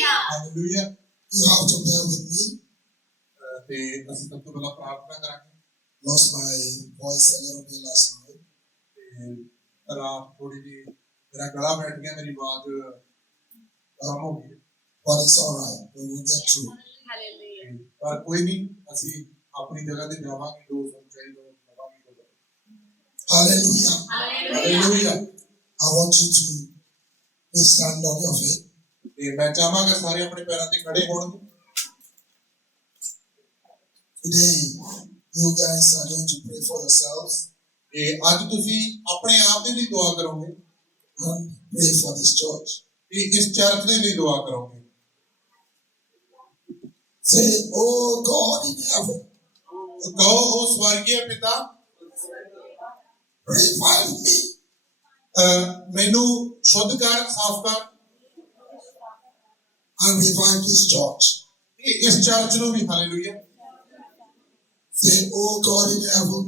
Hallelujah. You have to bear with me. ਤੇ ਅਸੀਂ ਸਭ ਤੋਂ ਪਹਿਲਾਂ ਪ੍ਰਾਰਥਨਾ ਕਰਾਂਗੇ। Lost my voice a little bit last night. ਤੇ ਰਾਤ ਥੋੜੀ ਜਿਹੀ ਮੇਰਾ ਗਲਾ ਬੈਠ ਗਿਆ, ਮੇਰੀ ਆਵਾਜ਼ ਖਰਾਬ ਹੋ ਗਈ, But it's all right. We will get through. ਪਰ ਕੋਈ ਨਹੀਂ, ਅਸੀਂ ਆਪਣੀ ਜਗ੍ਹਾ ਤੇ ਜਾਵਾਂਗੇ, ਜੋ ਸਾਨੂੰ ਚਾਹੀਦਾ ਉਹ ਲਵਾਂਗੇ। Hallelujah. Hallelujah. I want you to please stand on your feet. ਤੇ ਮੈਂ ਚਾਹਾਂਗਾ ਸਾਰੇ ਆਪਣੇ ਪੈਰਾਂ ਤੇ ਖੜੇ ਹੋਣ। Today, you guys are going to pray for yourselves ਤੇ ਅੱਜ ਤੁਸੀਂ ਆਪਣੇ ਆਪ ਦੇ ਲਈ ਦੁਆ ਕਰੋਗੇ and pray for this church. ਤੇ ਇਸ ਚਰਚ ਦੇ ਲਈ ਦੁਆ ਕਰੋਗੇ। Say, oh God in heaven, ਕਹੋ, ਉਹ ਸਵਰਗੀ ਪਿਤਾ, revive me. ਮੈਨੂੰ ਸ਼ੁੱਧ ਕਰ, ਸਾਫ਼ ਕਰ And revive this church. ਤੇ ਇਸ ਚਰਚ ਨੂੰ ਵੀ। Hallelujah. Say, oh God in heaven,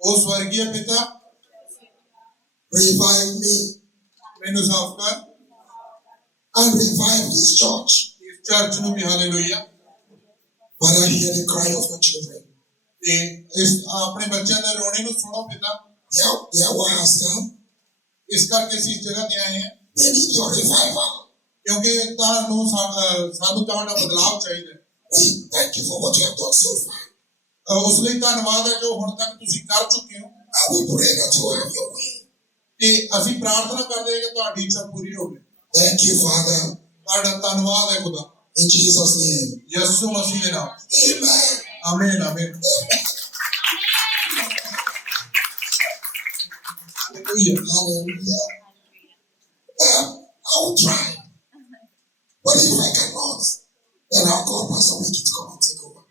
ਉਹ ਸਵਰਗੀ ਪਿਤਾ, revive me ਮੈਨੂੰ ਸਾਫ਼ ਕਰ and revive this church. ਇਸ ਚਰਚ ਨੂੰ ਵੀ। Hallelujah. Father, hear the cry of your children. ਤੇ ਇਸ ਆਪਣੇ ਬੱਚਿਆਂ ਦੇ ਰੋਣੇ ਨੂੰ ਸੁਣੋ ਪਿਤਾ। Their word has come. ਇਸ ਕਰਕੇ ਅਸੀਂ ਇਸ ਜਗ੍ਹਾ ਤੇ ਆਏ ਹਾਂ, They need your revival. ਕਿਉਂਕਿ ਸਾਨੂੰ ਤੁਹਾਡਾ ਬਦਲਾਵ ਚਾਹੀਦਾ ਹੈ। We thank you for what you have done so far. ਉਸ ਲਈ ਧੰਨਵਾਦ ਹੈ ਜੋ ਹੁਣ ਤੱਕ ਤੁਸੀਂ ਕਰ ਚੁੱਕੇ ਹੋ। And we pray that you have your way. ਤੇ ਅਸੀਂ ਪ੍ਰਾਰਥਨਾ ਕਰਦੇ ਹਾਂ ਕਿ ਤੁਹਾਡੀ ਇੱਛਾ ਪੂਰੀ ਹੋਵੇ। Thank you, Father. ਤੁਹਾਡਾ ਧੰਨਵਾਦ ਹੈ ਖੁਦਾ, In Jesus' name. ਯਿਸੂ ਮਸੀਹ ਦੇ ਨਾਮ। Amen. ਆਮੀਨ, ਆਮੀਨ। Hallelujah. I will try. But if I cannot, then I'll call Pastor Wiki to come and take over.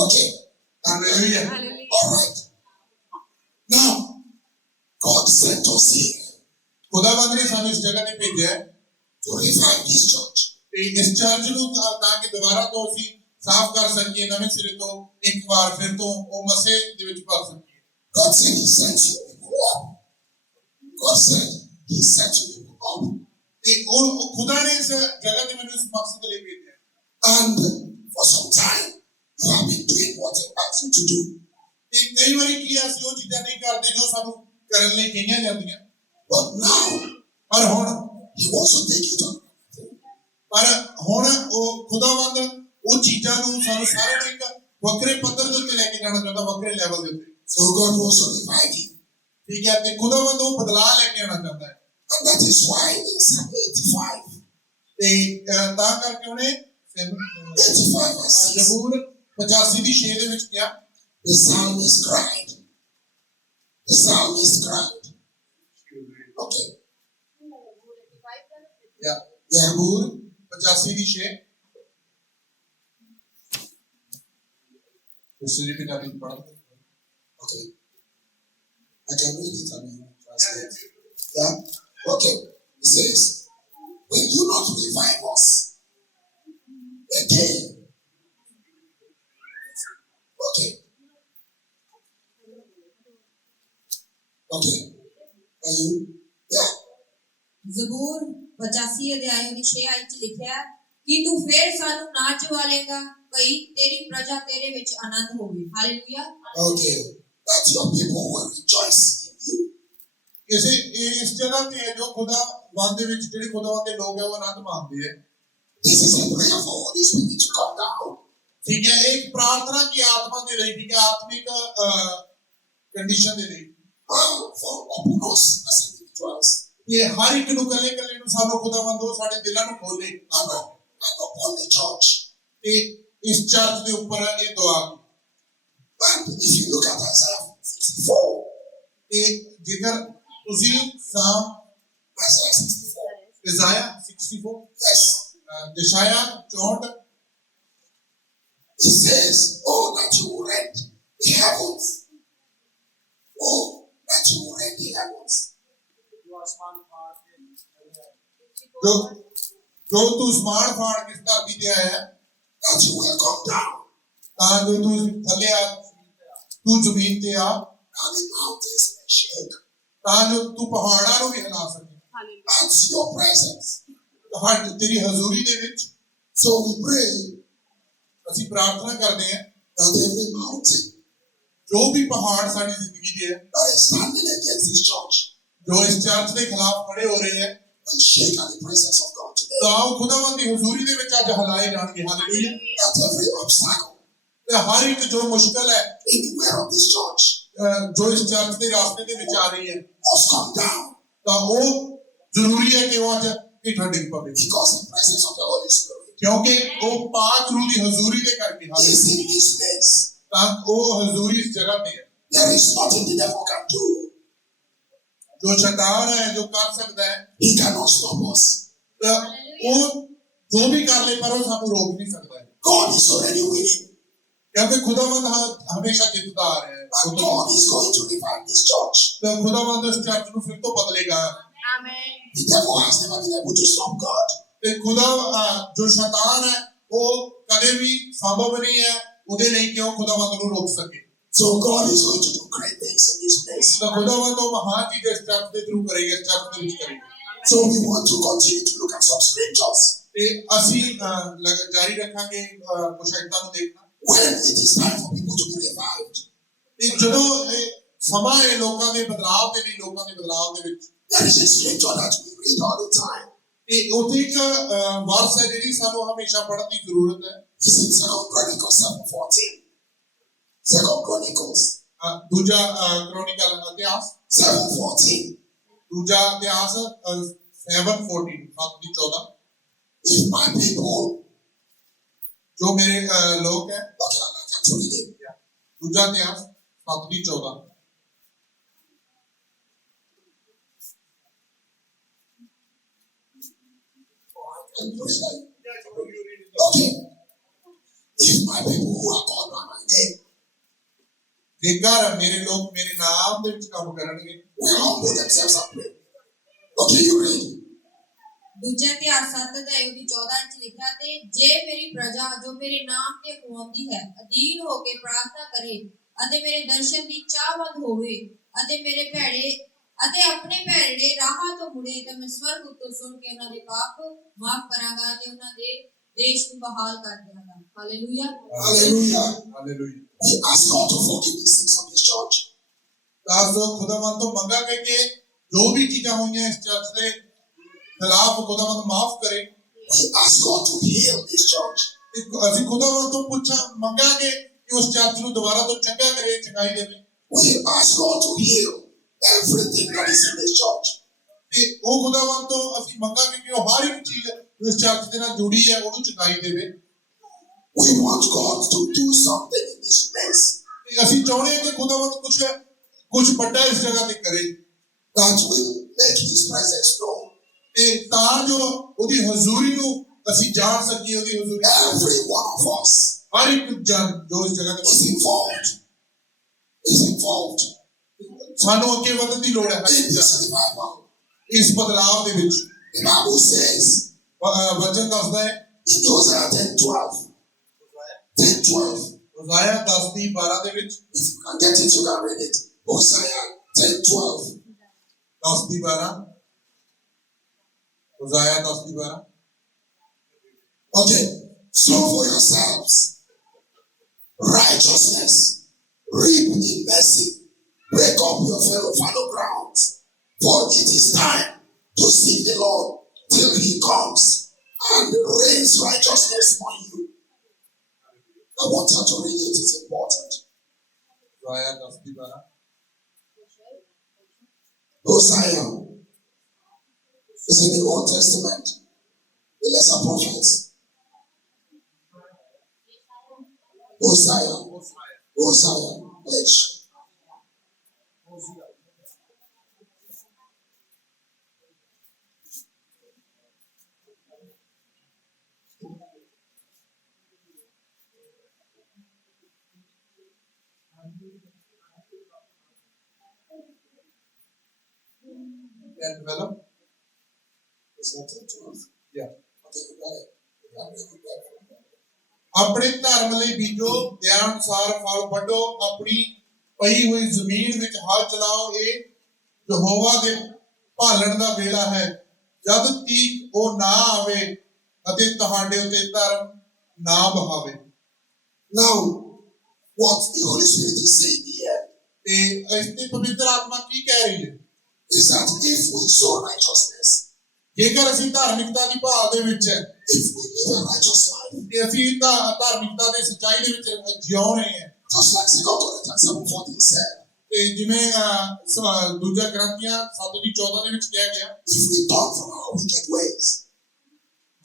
Okay. Hallelujah. All right. Now, God sent us here ਖੁਦਾਵੰਦ ਨੇ ਸਾਨੂੰ ਇਸ ਜਗ੍ਹਾ ਤੇ ਭੇਜਿਆ ਹੈ to revive this church. ਤੇ ਇਸ ਚਰਚ ਨੂੰ ਤਾਂ ਕਿ ਦੁਬਾਰਾ ਤੋਂ ਅਸੀਂ ਸਾਫ਼ ਕਰ ਸਕੀਏ, ਨਵੇਂ ਸਿਰੇ ਤੋਂ ਇੱਕ ਵਾਰ ਫਿਰ ਤੋਂ ਉਹ ਮਸੀਹ ਦੇ ਵਿੱਚ ਭਰ ਸਕੀਏ। God said He sent you people up. God said He sent you people up. ਤੇ ਉਹ ਖੁਦਾ ਨੇ ਇਸ ਜਗ੍ਹਾ ਤੇ ਮੈਨੂੰ ਇਸ ਮਕਸਦ ਲਈ ਭੇਜਿਆ। And for some time, you have been doing what He asked you to do. ਤੇ ਕਈ ਵਾਰੀ ਕੀ ਅਸੀਂ ਉਹ ਚੀਜ਼ਾਂ ਨਹੀਂ ਕਰਦੇ ਜੋ ਸਾਨੂੰ ਕਰਨ ਲਈ ਕਹੀਆਂ ਜਾਂਦੀਆਂ, But now, ਪਰ ਹੁਣ He wants to take you to another level. ਪਰ ਹੁਣ ਉਹ ਖੁਦਾਵੰਦ ਉਹ ਚੀਜ਼ਾਂ ਨੂੰ ਸਾਨੂੰ ਸਾਰਿਆਂ ਨੂੰ ਇੱਕ ਵੱਖਰੇ ਪੱਧਰ ਦੇ ਉੱਤੇ ਲੈ ਕੇ ਜਾਣਾ ਚਾਹੁੰਦਾ, ਵੱਖਰੇ ਲੈਵਲ ਦੇ ਉੱਤੇ। So God wants to revive you. ਠੀਕ ਹੈ, ਤੇ ਖੁਦਾਵੰਦ ਉਹ ਬਦਲਾਅ ਲੈ ਕੇ ਆਉਣਾ ਚਾਹੁੰਦਾ ਹੈ। And that is why in Psalm 85, ਤੇ ਤਾਂ ਕਰਕੇ ਉਹਨੇ 85 verse 6, ਜ਼ਬੂਰ 85 ਦੀ 6 ਦੇ ਵਿੱਚ ਕਿਹਾ, the psalmist cried. The psalmist cried. Okay. Yeah. Yeah. ਜ਼ਬੂਰ 85 ਦੀ 6। ਉਸ ਦੀ ਪੰਜਾਬੀ ਪੜ੍ਹ। Okay. I can read it and translate. Yeah. Okay. It says, will you not revive us again? Okay. Okay. Are you? Yeah. ਜ਼ਬੂਰ 85 ਅਧਿਆਇ ਦੀ 6 ਆਇਤ ਚ ਲਿਖਿਆ ਹੈ ਕਿ ਤੂੰ ਫੇਰ ਸਾਨੂੰ ਨਾਚ ਵਾਲੇਗਾ, ਭਈ ਤੇਰੀ ਪ੍ਰਜਾ ਤੇਰੇ ਵਿੱਚ ਆਨੰਦ ਹੋਵੇ। Hallelujah. Okay. That your people will rejoice in you. ਇਸ ਜਗ੍ਹਾ ਤੇ ਹੈ ਜੋ ਖੁਦਾਵੰਦ ਦੇ ਵਿੱਚ ਜਿਹੜੇ ਖੁਦਾਵੰਦ ਦੇ ਲੋਕ ਹੈ ਉਹ ਆਨੰਦ ਮਾਣਦੇ ਹੈ। This is a prayer for Holy Spirit to come down. ठीक है, एक प्रार्थना की आत्मा दे रही, ठीक है, आत्मिक कंडीशन दे रही For upon us as individuals. ये हर एक ਨੂੰ ਕੱਲੇ ਕੱਲੇ ਨੂੰ ਸਾਨੂੰ ਖੁਦਾਵੰਦ ਉਹ ਸਾਡੇ ਦਿਲਾਂ ਨੂੰ ਖੋਲੇ And upon the church. ਤੇ ਇਸ ਚਰਚ ਦੇ ਉੱਪਰ ਇਹ ਦੁਆ। And if you look at Isaiah 64, ਤੇ ਜੇਕਰ ਤੁਸੀਂ ਸਾਮ Isaiah 64, ਇਜ਼ਾਇਆ 64 yes, ਯਸ਼ਾਇਆ 64 it says, oh, that you will rend the heavens. Oh, that you will rend the heavens. जो तू स्मार्ट फाड़ किस धरती ते आया, That you will come down. तां जो तू थल्ले आ, तू जमीन ते आ, And the mountains may shake. तां जो तू पहाड़ां नूं भी हिला सके। At your presence. ਤੁਹਾਡੀ ਤੇਰੀ ਹਜ਼ੂਰੀ ਦੇ ਵਿੱਚ So we pray ਅਸੀਂ ਪ੍ਰਾਰਥਨਾ ਕਰਦੇ ਹਾਂ that every mountain ਜੋ ਵੀ ਪਹਾੜ ਸਾਡੀ ਜ਼ਿੰਦਗੀ ਦੇ ਹੈ that is standing against this church ਜੋ ਇਸ ਚਰਚ ਦੇ ਖਿਲਾਫ ਖੜੇ ਹੋ ਰਹੇ ਹੈ will shake at the presence of God today. ਤਾਂ ਉਹ ਖੁਦਾਵੰਦ ਦੀ ਹਜ਼ੂਰੀ ਦੇ ਵਿੱਚ ਅੱਜ ਹਲਾਏ ਜਾਣਗੇ ਹਾਲੇਲੂਇਆ That every obstacle ਤੇ ਹਰ ਇੱਕ ਜੋ ਮੁਸ਼ਕਲ ਹੈ in the way of this church ਜੋ ਇਸ ਚਰਚ ਦੇ ਰਾਸਤੇ ਦੇ ਵਿੱਚ ਆ ਰਹੀ ਹੈ must come down ਤਾਂ ਉਹ ਜ਼ਰੂਰੀ ਹੈ ਕਿ ਉਹ ਅੱਜ ਹੇਠਾਂ ਡਿੱਗ ਪਵੇ because the presence of the Holy Spirit ਕਿਉਂਕਿ ਉਹ ਪਾਕ ਰੂਹ ਦੀ ਹਜ਼ੂਰੀ ਦੇ ਕਰਕੇ ਹਾਲੇ is in this place. ਤਾਂ ਉਹ ਹਜ਼ੂਰੀ ਇਸ ਜਗ੍ਹਾ ਤੇ ਹੈ There is nothing the devil can do. ਜੋ ਸ਼ੈਤਾਨ ਹੈ ਜੋ ਕਰ ਸਕਦਾ ਹੈ He cannot stop us. ਤਾਂ ਉਹ ਜੋ ਵੀ ਕਰ ਲੇ ਪਰ ਉਹ ਸਾਨੂੰ ਰੋਕ ਨਹੀਂ ਸਕਦਾ ਹੈ God is already winning. ਕਿਉਂਕਿ ਖੁਦਾਵੰਦ ਹਮੇਸ਼ਾ ਜਿੱਤਦਾ ਆ ਰਿਹਾ ਹੈ And God is going to revive this church. ਤਾਂ ਖੁਦਾਵੰਦ ਇਸ ਚਰਚ ਨੂੰ ਫਿਰ ਤੋਂ ਬਦਲੇਗਾ The devil has never been able to stop God. ਤੇ ਖੁਦਾ ਜੋ ਸ਼ੈਤਾਨ ਹੈ ਉਹ ਕਦੇ ਵੀ ਸੰਭਵ ਨਹੀਂ ਹੈ ਉਹਦੇ ਲਈ ਕਿ ਉਹ ਖੁਦਾਵੰਦ ਨੂੰ ਰੋਕ ਸਕੇ So God is going to do great things in this place. ਤਾਂ ਖੁਦਾਵੰਦ ਉਹ ਮਹਾਨ ਚੀਜ਼ ਇਸ ਚਰਚ ਦੇ ਥਰੂ ਕਰੇਗਾ ਇਸ ਚਰਚ ਦੇ ਵਿੱਚ ਕਰੇਗਾ So we want to continue to look at some scriptures. ਤੇ ਅਸੀਂ ਜਾਰੀ ਰੱਖਾਂਗੇ ਮੁਸ਼ਾਹਿਦਾਂ ਨੂੰ ਦੇਖਣਾ When it is time for people to be revived, ਤੇ ਜਦੋਂ ਸਮਾਂ ਹੈ ਲੋਕਾਂ ਦੇ ਬਦਲਾਅ ਦੇ ਲਈ ਲੋਕਾਂ ਦੇ ਬਦਲਾਅ ਦੇ ਵਿੱਚ there is a scripture that we read all the time. ਤੇ ਉੱਥੇ ਇੱਕ ਵਰਸ ਹੈ ਜਿਹੜੀ ਸਾਨੂੰ ਹਮੇਸ਼ਾ ਪੜ੍ਹਨ ਦੀ ਜ਼ਰੂਰਤ ਹੈ It's in 2 Chronicles 7:14. 2 Chronicles ਦੂਜਾ ਕ੍ਰੋਨਿਕਲ ਇਤਿਹਾਸ 7:14. ਦੂਜਾ ਇਤਿਹਾਸ 7:14 7 ਦੀ 14 If my people, ਜੋ ਮੇਰੇ ਲੋਕ ਹੈ okay, I can read it. ਦੂਜਾ ਇਤਿਹਾਸ 7 ਦੀ 14 And read it. Okay. If my people who are called by my name ਜੇਕਰ ਮੇਰੇ ਲੋਕ ਮੇਰੇ ਨਾਮ ਦੇ ਵਿੱਚ ਕੰਮ ਕਰਨਗੇ will humble themselves and pray. Okay, you read. ਦੂਜਾ ਇਤਿਹਾਸ 7 ਅਧਿਆਇ ਦੀ 14 ਵਿੱਚ ਲਿਖਿਆ ਤੇ ਜੇ ਮੇਰੀ ਪ੍ਰਜਾ ਜੋ ਮੇਰੇ ਨਾਮ ਤੇ ਹੋਂਦੀ ਹੈ ਅਧੀਨ ਹੋ ਕੇ ਪ੍ਰਾਰਥਨਾ ਕਰੇ ਅਤੇ ਮੇਰੇ ਦਰਸ਼ਨ ਦੀ ਚਾਹਵੰਦ ਹੋਵੇ ਅਤੇ ਮੇਰੇ ਭੈੜੇ ਅਤੇ ਆਪਣੇ ਭੈੜੇ ਰਾਹਾਂ ਤੋਂ ਮੁੜੇ ਤਾਂ ਮੈਂ ਸਵਰਗ ਉੱਤੋਂ ਸੁਣ ਕੇ ਉਹਨਾਂ ਦੇ ਪਾਪ ਮਾਫ ਕਰਾਂਗਾ ਤੇ ਉਹਨਾਂ ਦੇ ਦੇਸ਼ ਨੂੰ ਬਹਾਲ ਕਰ ਦਿਆਂਗਾ hallelujah Hallelujah. Hallelujah We ask God to forgive the sins of this church. ਤਾਂ ਜੋ ਖੁਦਾਵੰਦ ਤੋਂ ਮੰਗਾਂਗੇ ਕਿ ਜੋ ਵੀ ਚੀਜ਼ਾਂ ਹੋਈਆਂ ਇਸ ਚਰਚ ਦੇ ਖਿਲਾਫ ਖੁਦਾਵੰਦ ਮਾਫ ਕਰੇ We ask God to heal this church. ਤੇ ਅਸੀਂ ਖੁਦਾਵੰਦ ਤੋਂ ਮੰਗਾਂਗੇ ਕਿ ਉਸ ਚਰਚ ਨੂੰ ਦੁਬਾਰਾ ਤੋਂ ਚੰਗਾ ਕਰੇ ਚੰਗਾਈ ਦੇਵੇ We ask God to heal everything that is in this church. ਤੇ ਉਹ ਖੁਦਾਵੰਦ ਤੋਂ ਅਸੀਂ ਮੰਗਾਂਗੇ ਕਿ ਉਹ ਹਰ ਇੱਕ ਚੀਜ਼ ਇਸ ਚਰਚ ਦੇ ਨਾਲ ਜੁੜੀ ਹੈ ਉਹਨੂੰ ਚੰਗਾਈ ਦੇਵੇ We want God to do something in this place ਤੇ ਅਸੀਂ ਚਾਹੁੰਦੇ ਹਾਂ ਕਿ ਖੁਦਾਵੰਦ ਕੁਝ ਵੱਡਾ ਇਸ ਜਗ੍ਹਾ ਤੇ ਕਰੇ that will make His presence known. ਤੇ ਤਾਂ ਜੋ ਉਹਦੀ ਹਜ਼ੂਰੀ ਨੂੰ ਅਸੀਂ ਜਾਣ ਸਕੀਏ ਉਹਦੀ ਹਜ਼ੂਰੀ Every one of us ਹਰ ਇੱਕ ਜਨ ਜੋ ਇਸ ਜਗ੍ਹਾ ਤੇ is involved. Is involved ਸਾਨੂੰ ਅੱਗੇ ਵਧਣ ਦੀ ਲੋੜ ਹੈ in this revival. ਇਸ ਬਦਲਾਅ ਦੇ ਵਿੱਚ The Bible says ਵਚਨ ਦੱਸਦਾ ਹੈ in Hosea 10:12. 10:12. ਹੋਸਾਇਆ 10 ਦੀ 12 ਦੇ ਵਿੱਚ If you can get it, you can read it. Hosea 10:12. 10 the 12 ਹੋਸਾਇਆ 10 the 12 Okay. Sow for yourselves righteousness, reap in mercy, break up your fallow grounds, for it is time to seek the Lord till He comes and rains righteousness on you. I want her to read it, it's important. ਹੋਸਾਇਆ 10 the 12 Hosea is in the Old Testament, the lesser prophets. Hosea, H. and develop Is that 12? yeah Okay, you got it. You got it. You got it. ਆਪਣੇ ਧਰਮ ਲਈ ਬੀਜੋ ਦਇਆ ਅਨੁਸਾਰ ਫਲ ਵੱਢੋ ਆਪਣੀ ਪਈ ਹੋਈ ਜ਼ਮੀਨ ਵਿੱਚ ਹਲ ਚਲਾਓ ਇਹ ਯਹੋਵਾ ਦੇ ਭਾਲਣ ਦਾ ਵੇਲਾ ਹੈ ਜਦ ਤੀਕ ਉਹ ਨਾ ਆਵੇ ਅਤੇ ਤੁਹਾਡੇ ਉੱਤੇ ਧਰਮ ਨਾ ਬਹਾਵੇ। Now, what the Holy Spirit is saying here ਤੇ ਇਸ ਤੇ ਪਵਿੱਤਰ ਆਤਮਾ ਕੀ ਕਹਿ ਰਹੀ ਹੈ is that if we sow righteousness, ਜੇਕਰ ਅਸੀਂ ਧਾਰਮਿਕਤਾ ਦੀ ਭਾਲ ਦੇ ਵਿੱਚ ਹੈ if we live a righteous life, ਤੇ ਅਸੀਂ ਧਾਰਮਿਕਤਾ ਦੇ ਸੱਚਾਈ ਦੇ ਵਿੱਚ ਜਿਉ ਰਹੇ ਹਾਂ, just like 2 Corinthians 7:14 said, ਤੇ ਜਿਵੇਂ ਦੂਜਾ ਗ੍ਰੰਥੀਆਂ 7:14 ਦੇ ਵਿੱਚ ਕਿਹਾ ਗਿਆ, if we turn from our wicked ways,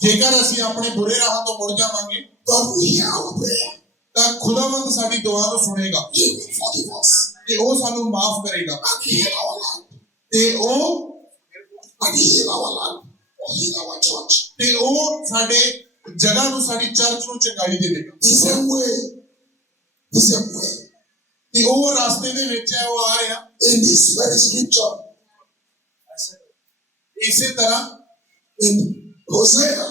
ਜੇਕਰ ਅਸੀਂ ਆਪਣੇ ਬੁਰੇ ਰਾਹਾਂ ਤੋਂ ਮੁੜ ਜਾਵਾਂਗੇ God will hear our prayer. ਤਾਂ ਖੁਦਾਵੰਦ ਸਾਡੀ ਦੁਆ ਨੂੰ ਸੁਣੇਗਾ He will forgive us ਤੇ ਉਹ ਸਾਨੂੰ ਮਾਫ ਕਰੇਗਾ and heal our land, ਤੇ ਉਹ and heal our land, or heal our church. ਤੇ ਉਹ ਸਾਡੇ ਜਗ੍ਹਾ ਨੂੰ, ਸਾਡੀ ਚਰਚ ਨੂੰ ਚੰਗਾਈ ਦੇਵੇਗਾ। The same way, ਤੇ ਉਹ ਰਸਤੇ ਦੇ ਵਿੱਚ ਹੈ, ਉਹ ਆ ਰਿਹਾ in this very scripture, ਇਸੇ ਤਰ੍ਹਾਂ in Hosea,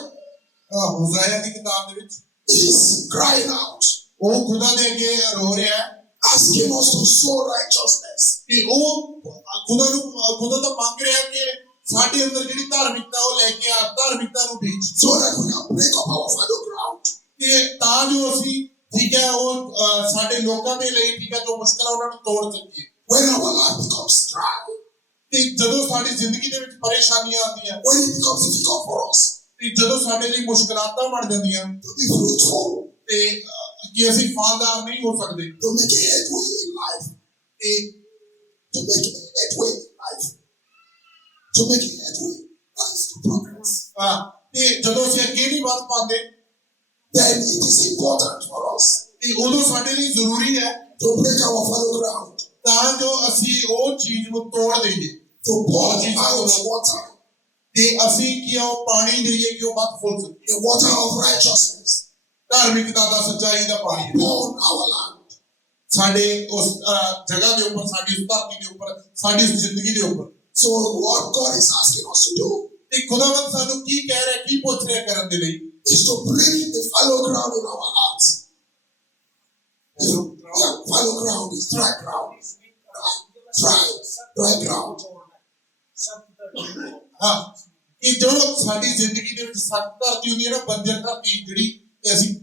ਹੋਜ਼ਾਇਆ ਦੀ ਕਿਤਾਬ ਦੇ ਵਿੱਚ is crying out, ਉਹ ਖੁਦਾ ਦੇ ਅੱਗੇ ਰੋ ਰਿਹਾ ਹੈ asking us to sow righteousness. ਕਿ ਉਹ ਖੁਦਾ ਤੋਂ ਮੰਗ ਰਿਹਾ ਕਿ ਸਾਡੇ ਅੰਦਰ ਜਿਹੜੀ ਧਾਰਮਿਕਤਾ ਉਹ ਲੈ ਕੇ ਆ, ਧਾਰਮਿਕਤਾ ਨੂੰ ਬੀਜ, So that we can break up our fallow ground. ਤੇ ਤਾਂ ਜੋ ਅਸੀਂ ਠੀਕ ਹੈ ਉਹ ਸਾਡੇ ਲੋਕਾਂ ਦੇ ਲਈ ਠੀਕ ਹੈ ਜੋ ਮੁਸ਼ਕਲ ਆ ਉਹਨਾਂ ਨੂੰ ਤੋੜ ਸਕੀਏ। When our life becomes dry, ਤੇ ਜਦੋਂ ਸਾਡੀ ਜ਼ਿੰਦਗੀ ਦੇ ਵਿੱਚ ਪਰੇਸ਼ਾਨੀਆਂ ਆਉਂਦੀਆਂ, when it becomes difficult for us ਤੇ ਜਦੋਂ ਸਾਡੇ ਲਈ ਮੁਸ਼ਕਲਾਤਾਂ ਬਣ ਜਾਂਦੀਆਂ to be fruitful, ਤੇ ਕਿ ਅਸੀਂ ਫਲਦਾਰ ਨਹੀਂ ਹੋ ਸਕਦੇ, to make a headway in life, ਤੇ to make a headway in life, to make a headway, that is to progress, ਤੇ ਜਦੋਂ ਅਸੀਂ ਅੱਗੇ ਨਹੀਂ ਵੱਧ ਪਾਉਂਦੇ then it is important for us ਤੇ ਉਦੋਂ ਸਾਡੇ ਲਈ ਜ਼ਰੂਰੀ ਹੈ to break our fallow ground, ਤਾਂ ਜੋ ਅਸੀਂ ਉਹ ਚੀਜ਼ ਨੂੰ ਤੋੜ ਦਈਏ, to pour out water, ਤੇ ਅਸੀਂ ਕਿ ਉਹ ਪਾਣੀ ਦੇਈਏ ਕਿ ਉਹ ਵੱਧ ਫੁੱਲ ਸਕੇ। the water of righteousness ਧਾਰਮਿਕਤਾ ਦਾ, ਸੱਚਾਈ ਦਾ ਪਾਣੀ upon our land. ਸਾਡੇ ਉਸ ਜਗ੍ਹਾ ਦੇ ਉੱਪਰ, ਸਾਡੀ ਉਸ ਧਰਤੀ ਦੇ ਉੱਪਰ, ਸਾਡੀ ਉਸ ਜ਼ਿੰਦਗੀ ਦੇ ਉੱਪਰ। So what God is asking us to do ਤੇ ਖੁਦਾਵੰਦ ਸਾਨੂੰ ਕੀ ਕਹਿ ਰਿਹਾ, ਕੀ ਪੁੱਛ ਰਿਹਾ ਕਰਨ ਦੇ ਲਈ is to break the fallow ground in our hearts. Yeah, fallow ground is dry ground. Dry ground. ਹਾਂ, ਕਿ ਜੋ ਸਾਡੀ ਜ਼ਿੰਦਗੀ ਦੇ ਵਿੱਚ ਸਖਤ ਧਰਤੀ ਹੁੰਦੀ ਹੈ ਨਾ, ਬੰਜਰ ਧਰਤੀ ਜਿਹੜੀ ਅਸੀਂ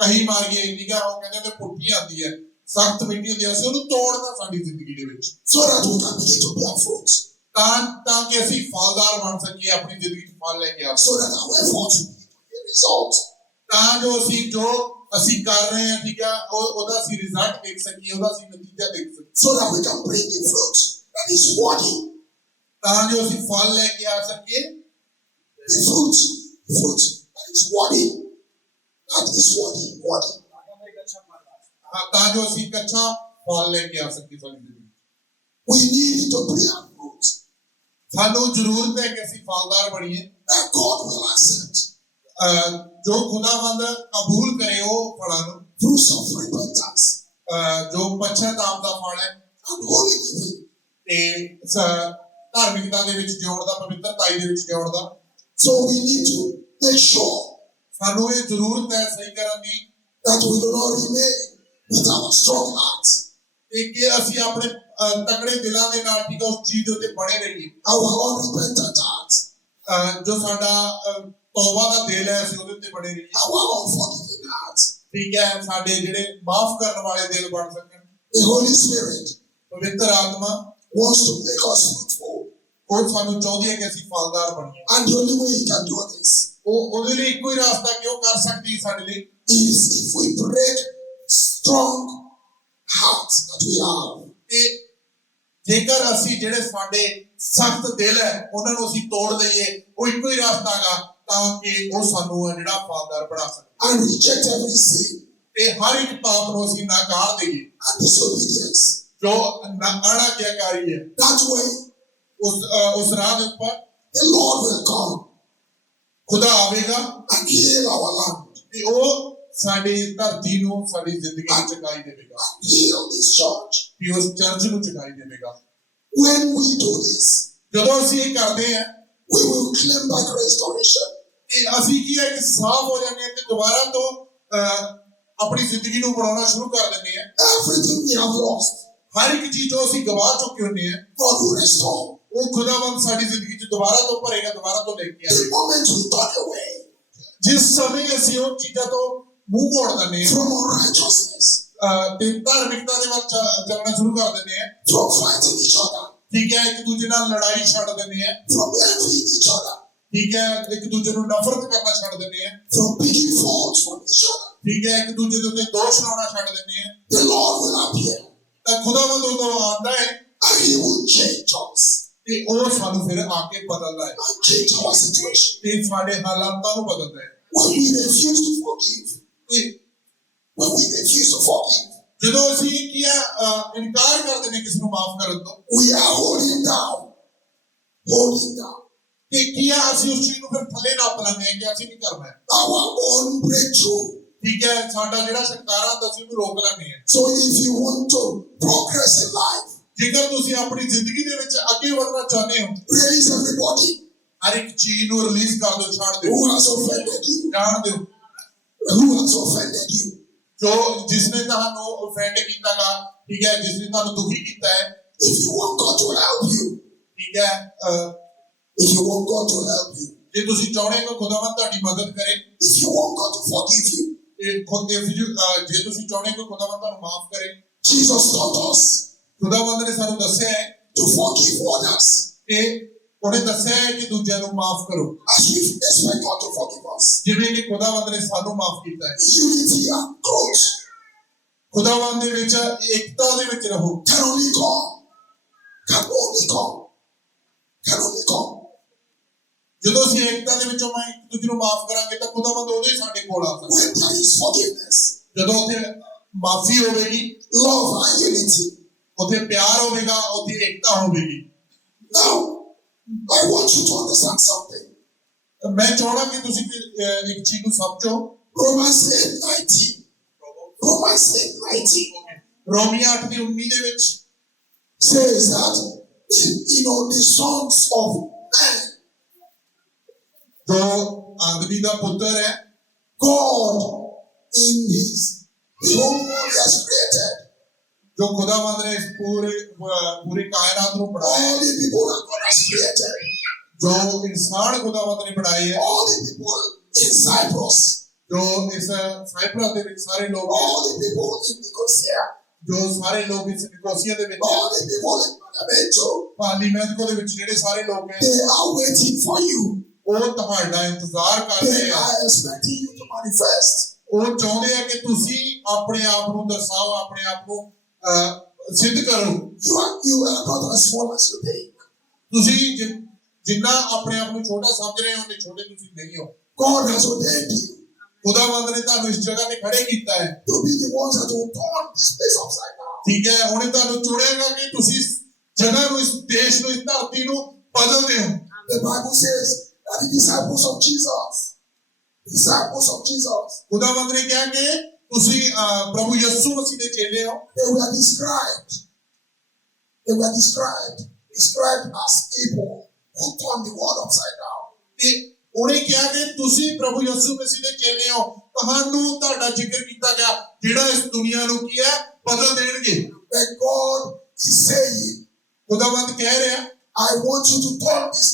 ਕਹੀ ਮਾਰੀਏ, ਠੀਕ ਹੈ, ਉਹ ਕਹਿੰਦੇ ਨੇ ਪੁੱਠੀ ਆਉਂਦੀ ਹੈ, ਸਖਤ ਮਿੱਟੀ ਹੁੰਦੀ ਹੈ, ਅਸੀਂ ਉਹਨੂੰ ਤੋੜਨਾ ਸਾਡੀ ਜ਼ਿੰਦਗੀ ਦੇ ਵਿੱਚ, So that we can begin to bear fruit. ਤਾਂ ਕਿ ਅਸੀਂ ਫਲਦਾਰ ਬਣ ਸਕੀਏ, ਆਪਣੀ ਜ਼ਿੰਦਗੀ 'ਚ ਫਲ ਲੈ ਕੇ ਆ So that our efforts will be a result. ਤਾਂ ਜੋ ਅਸੀਂ ਕਰ ਰਹੇ ਹਾਂ, ਠੀਕ ਹੈ, ਉਹਦਾ ਅਸੀਂ ਰਿਜ਼ਲਟ ਦੇਖ ਸਕੀਏ, ਉਹਦਾ ਅਸੀਂ ਨਤੀਜਾ ਦੇਖ ਸਕੀਏ, So that we can bring the fruit that is worthy. ਤਾਂ ਜੋ ਅਸੀਂ ਫਲ ਲੈ ਕੇ ਆ ਸਕੀਏ, The fruit that is worthy. That is worthy. ਤਾਂ ਜੋ ਅਸੀਂ ਇੱਕ ਅੱਛਾ ਫਲ ਲੈ ਕੇ ਆ ਸਕੀਏ ਸਾਡੀ ਜ਼ਿੰਦਗੀ 'ਚ। We need to bear fruit ਸਾਨੂੰ ਜ਼ਰੂਰਤ ਹੈ ਕਿ ਅਸੀਂ ਫਲਦਾਰ ਬਣੀਏ, that God will accept. ਜੋ ਖੁਦਾਵੰਦ ਕਬੂਲ ਕਰੇ ਉਹ ਫਲਾਂ ਨੂੰ, Fruits of repentance ਜੋ ਪਛਤਾਪ ਦਾ ਫਲ ਹੈ and holy living. ਤੇ ਧਾਰਮਿਕਤਾ ਦੇ ਵਿੱਚ ਜਿਉਣ ਦਾ, ਪਵਿੱਤਰਤਾਈ ਦੇ ਵਿੱਚ ਜਿਉਣ ਦਾ। So we need to make sure ਸਾਨੂੰ ਇਹ ਜ਼ਰੂਰਤ ਹੈ ਸਹੀ ਕਰਨ ਦੀ that we do not remain with our strong hearts, ਕਿ ਅਸੀਂ ਆਪਣੇ ਤਕੜੇ ਦਿਲਾਂ ਦੇ ਨਾਲ ਠੀਕ ਹੈ ਉਸ ਚੀਜ਼ ਦੇ ਉੱਤੇ ਬਣੇ ਰਹੀਏ। our unrepentant hearts, ਜੋ ਸਾਡਾ ਤੌਬਾ ਦਾ ਦਿਲ ਹੈ, ਅਸੀਂ ਉਹਦੇ ਉੱਤੇ ਬਣੇ ਰਹੀਏ, our unforgiving hearts. ਠੀਕ ਹੈ, ਸਾਡੇ ਜਿਹੜੇ ਮਾਫ ਕਰਨ ਵਾਲੇ ਦਿਲ ਬਣ ਸਕਣ। The Holy Spirit ਪਵਿੱਤਰ ਆਤਮਾ wants to make us fruitful, ਉਹ ਸਾਨੂੰ ਚਾਹੁੰਦੀ ਹੈ ਕਿ ਅਸੀਂ ਫਲਦਾਰ ਬਣੀਏ। and the only way He can do this ਉਹਦੇ ਲਈ ਇੱਕੋ ਹੀ ਰਾਸਤਾ ਕਿ ਉਹ ਕਰ ਸਕਦੀ ਹੈ ਸਾਡੇ ਲਈ, is if we break strong hearts that we have. ਤੇ ਜੇਕਰ ਅਸੀਂ ਜਿਹੜੇ ਸਾਡੇ ਸਖਤ ਦਿਲ ਹੈ ਉਹਨਾਂ ਨੂੰ ਅਸੀਂ ਤੋੜ ਦਈਏ, ਉਹ ਇੱਕੋ ਹੀ ਰਾਸਤਾ ਹੈਗਾ ਤਾਂ ਕਿ ਉਹ ਸਾਨੂੰ ਜਿਹੜਾ ਫਲਦਾਰ ਬਣਾ ਸਕੇ, And reject every sin ਤੇ ਹਰ ਇੱਕ ਪਾਪ ਨੂੰ ਅਸੀਂ ਨਕਾਰ ਦਈਏ and disobedience. ਜੋ ਅਣਆਗਿਆਕਾਰੀ ਹੈ। That way, ਉਸ ਰਾਹ ਦੇ ਉੱਪਰ the Lord will come ਖੁਦਾ ਆਵੇਗਾ and heal our land, ਤੇ ਉਹ ਸਾਡੀ ਧਰਤੀ ਨੂੰ, ਸਾਡੀ ਜ਼ਿੰਦਗੀ ਨੂੰ ਚੰਗਾਈ ਦੇਵੇਗਾ, heal this church. ਕਿ ਉਸ ਚਰਚ ਨੂੰ ਚੰਗਾਈ ਦੇਵੇਗਾ। When we do this, ਜਦੋਂ ਅਸੀਂ ਇਹ ਕਰਦੇ ਹਾਂ we will claim back restoration. ਤੇ ਅਸੀਂ ਕੀ ਹੈ ਕਿ ਸਾਫ਼ ਹੋ ਜਾਂਦੇ ਹਾਂ ਤੇ ਦੁਬਾਰਾ ਤੋਂ ਆਪਣੀ ਜ਼ਿੰਦਗੀ ਨੂੰ ਬਣਾਉਣਾ ਸ਼ੁਰੂ ਕਰ ਦਿੰਦੇ ਹਾਂ। Everything we have lost, ਹਰ ਇੱਕ ਚੀਜ਼ ਜੋ ਅਸੀਂ ਗਵਾ ਚੁੱਕੇ ਹੁੰਦੇ ਹਾਂ, God will restore. ਉਹ ਖੁਦਾਵੰਦ ਸਾਡੀ ਜ਼ਿੰਦਗੀ 'ਚ ਦੁਬਾਰਾ ਤੋਂ ਭਰੇਗਾ, ਦੁਬਾਰਾ ਤੋਂ ਲੈ ਕੇ The ਆਏਗਾ। moment we turn away ਜਿਸ ਸਮੇਂ ਅਸੀਂ ਉਹ ਚੀਜ਼ਾਂ ਤੋਂ ਮੂੰਹ ਮੋੜ ਦਿੰਦੇ ਹਾਂ from unrighteousness, ਤੇ ਧਾਰਮਿਕਤਾ ਦੇ ਵੱਲ ਚੱਲਣਾ ਸ਼ੁਰੂ ਕਰ ਦਿੰਦੇ ਹਾਂ, from fighting each other, ਠੀਕ ਹੈ, ਇੱਕ ਦੂਜੇ ਨਾਲ ਲੜਾਈ ਛੱਡ ਦਿੰਦੇ ਹਾਂ, from envying each other, ਠੀਕ ਹੈ, ਇੱਕ ਦੂਜੇ ਨੂੰ ਨਫ਼ਰਤ ਕਰਨਾ ਛੱਡ ਦਿੰਦੇ ਹਾਂ, from picking faults from each other, ਠੀਕ ਹੈ, ਇੱਕ ਦੂਜੇ ਦੇ ਉੱਤੇ ਦੋਸ਼ ਲਾਉਣਾ ਛੱਡ ਦਿੰਦੇ ਹਾਂ, the Lord will appear ਤਾਂ ਖੁਦਾਵੰਦ ਉਦੋਂ ਆਉਂਦਾ ਹੈ and He will change us ਤੇ ਉਹ ਸਾਨੂੰ ਫਿਰ ਆ ਕੇ ਬਦਲਦਾ ਹੈ and change our situation. ਤੇ ਸਾਡੇ ਹਾਲਾਤਾਂ ਨੂੰ ਬਦਲਦਾ ਹੈ। When we refuse to forgive, ਤੇ when we refuse to forgive, ਜਦੋਂ ਅਸੀਂ ਕੀ ਹੈ ਇਨਕਾਰ ਕਰਦੇ ਨੇ ਕਿਸੇ ਨੂੰ ਮਾਫ ਕਰਨ ਤੋਂ, we are holding down. ਤੇ ਕੀ ਹੈ ਅਸੀਂ ਉਸ ਚੀਜ਼ ਨੂੰ ਫਿਰ ਥੱਲੇ ਨਾਪ ਲੈਂਦੇ ਹਾਂ ਕਿ ਅਸੀਂ ਨਹੀਂ ਕਰਨਾ ਹੈ, Our own breakthrough. ਠੀਕ ਹੈ, ਸਾਡਾ ਜਿਹੜਾ ਛੁਟਕਾਰਾ ਹੁੰਦਾ ਅਸੀਂ ਉਹਨੂੰ ਰੋਕ ਲੈਂਦੇ ਹਾਂ। So if you want to progress in life, ਜੇਕਰ ਤੁਸੀਂ ਆਪਣੀ ਜ਼ਿੰਦਗੀ ਦੇ ਵਿੱਚ ਅੱਗੇ ਵਧਣਾ ਚਾਹੁੰਦੇ ਹੋ, release everybody ਹਰ ਇੱਕ ਚੀਜ਼ ਨੂੰ ਰਿਲੀਜ਼ ਕਰ ਦਿਓ, ਛੱਡ ਦਿਓ, who has offended you, ਜਾਣ ਦਿਓ। who has offended you. ਜੋ ਜਿਸਨੇ ਤੁਹਾਨੂੰ offend ਕੀਤਾਗਾ, ਠੀਕ ਹੈ, ਜਿਸਨੇ ਤੁਹਾਨੂੰ ਦੁਖੀ ਕੀਤਾ ਹੈ, If you want God to help you, ਠੀਕ ਹੈ, if you want God to help you, ਜੇ ਤੁਸੀਂ ਚਾਹੁੰਦੇ ਹੋ ਕਿ ਖੁਦਾਵੰਦ ਤੁਹਾਡੀ ਮਦਦ ਕਰੇ, if you want God to forgive you, ਜੇ ਤੁਸੀਂ ਚਾਹੁੰਦੇ ਹੋ ਕਿ ਖੁਦਾਵੰਦ ਤੁਹਾਨੂੰ ਮਾਫ ਕਰੇ, Jesus taught us ਖੁਦਾਵੰਦ ਨੇ ਸਾਨੂੰ ਦੱਸਿਆ ਹੈ to forgive others ਕਿ ਉਹਨੇ ਦੱਸਿਆ ਹੈ ਕਿ ਦੂਜਿਆਂ ਨੂੰ ਮਾਫ ਕਰੋ, as we expect God to forgive us. ਜਿਵੇਂ ਕਿ ਖੁਦਾਵੰਦ ਨੇ ਸਾਨੂੰ ਮਾਫ ਕੀਤਾ ਹੈ। Unity and growth ਖੁਦਾਵੰਦ ਦੇ ਵਿੱਚ ਏਕਤਾ ਦੇ ਵਿੱਚ ਰਹੋ, can only come, can only come, can only come ਜਦੋਂ ਅਸੀਂ ਏਕਤਾ ਦੇ ਵਿੱਚੋਂ ਮੈਂ ਇੱਕ ਦੂਜੇ ਨੂੰ ਮਾਫ ਕਰਾਂਗੇ ਤਾਂ ਖੁਦਾਵੰਦ ਉਦੋਂ ਹੀ ਸਾਡੇ ਕੋਲ ਆ ਸਕਦਾ। when there is forgiveness, ਜਦੋਂ ਉੱਥੇ ਮਾਫੀ ਹੋਵੇਗੀ, love and unity. ਉੱਥੇ ਪਿਆਰ ਹੋਵੇਗਾ, ਉੱਥੇ ਏਕਤਾ ਹੋਵੇਗੀ। Now, I want you to understand something. ਮੈਂ ਚਾਹੁੰਦਾ ਕਿ ਤੁਸੀਂ ਇੱਕ ਚੀਜ਼ ਨੂੰ ਸਮਝੋ। Romans 8:19. Romans 8:19 ਰੋਮੀਆਂ 8:19 ਦੇ ਵਿੱਚ says that the sons of men, ਜੋ ਆਦਮੀ ਦਾ ਪੁੱਤਰ ਹੈ, God in the whole world He has created, ਜੋ ਖੁਦਾਵੰਦ ਨੇ ਇਸ ਪੂਰੇ ਕਾਇਨਾਤ ਨੂੰ ਬਣਾਇਆ, all the people that God has created, ਜੋ ਇਨਸਾਨ ਖੁਦਾਵੰਦ ਨੇ ਬਣਾਏ ਹੈ, all the people in Cyprus, ਜੋ ਇਸ ਸਾਈਪਰਸ ਦੇ ਵਿੱਚ ਸਾਰੇ ਲੋਕ, all the people in Nicosia, ਜੋ ਸਾਰੇ ਲੋਕ ਇਸ ਨਿਕੋਸੀਆ ਦੇ ਵਿੱਚ, all the people in Parlamento, parliament ਦੇ ਵਿੱਚ ਜਿਹੜੇ ਸਾਰੇ ਲੋਕ ਹੈ, they are waiting for you. ਉਹ ਤੁਹਾਡਾ ਇੰਤਜ਼ਾਰ ਕਰ They ਰਹੇ ਆ। are expecting you to manifest. ਉਹ ਚਾਹੁੰਦੇ ਆ ਕਿ ਤੁਸੀਂ ਆਪਣੇ ਆਪ ਨੂੰ ਦਰਸਾਓ, ਆਪਣੇ ਆਪ ਨੂੰ ਸਿੱਧ ਕਰੋ। You are not as small as you think. ਤੁਸੀਂ ਜਿੰਨਾ ਆਪਣੇ ਆਪ ਨੂੰ ਛੋਟਾ ਸਮਝ ਰਹੇ ਹੋ, ਉਨੇ ਛੋਟੇ ਤੁਸੀਂ ਨਹੀਂ ਹੋ। God has ordained you ਖੁਦਾਵੰਦ ਨੇ ਤੁਹਾਨੂੰ ਇਸ ਜਗ੍ਹਾ ਤੇ ਖੜੇ ਕੀਤਾ ਹੈ, to be the ones that will turn this place upside down. ਠੀਕ ਹੈ, ਉਹਨੇ ਤੁਹਾਨੂੰ ਚੁਣਿਆਗਾ ਕਿ ਤੁਸੀਂ ਇਸ ਜਗ੍ਹਾ ਨੂੰ, ਇਸ ਦੇਸ਼ ਨੂੰ, ਇਸ ਧਰਤੀ ਨੂੰ ਬਦਲਦੇ ਹੋ। The Bible says that the disciples of Jesus, ਖੁਦਾਵੰਦ ਨੇ ਕਿਹਾ ਕਿ ਤੁਸੀਂ ਪ੍ਰਭੂ ਯਿਸੂ ਮਸੀਹ ਦੇ ਚੇਲੇ ਹੋ। they were described as people who turn the world upside down. ਤੇ ਉਹਨੇ ਕਿਹਾ ਕਿ ਤੁਸੀਂ ਪ੍ਰਭੂ ਯਿਸੂ ਮਸੀਹ ਦੇ ਚੇਲੇ ਹੋ, ਤੁਹਾਨੂੰ ਤੁਹਾਡਾ ਜ਼ਿਕਰ ਕੀਤਾ ਗਿਆ ਜਿਹੜਾ ਇਸ ਦੁਨੀਆ ਨੂੰ ਕੀ ਹੈ ਬਦਲ ਦੇਣਗੇ। But God is saying, ਖੁਦਾਵੰਦ ਕਹਿ ਰਿਹਾ, I want you to turn this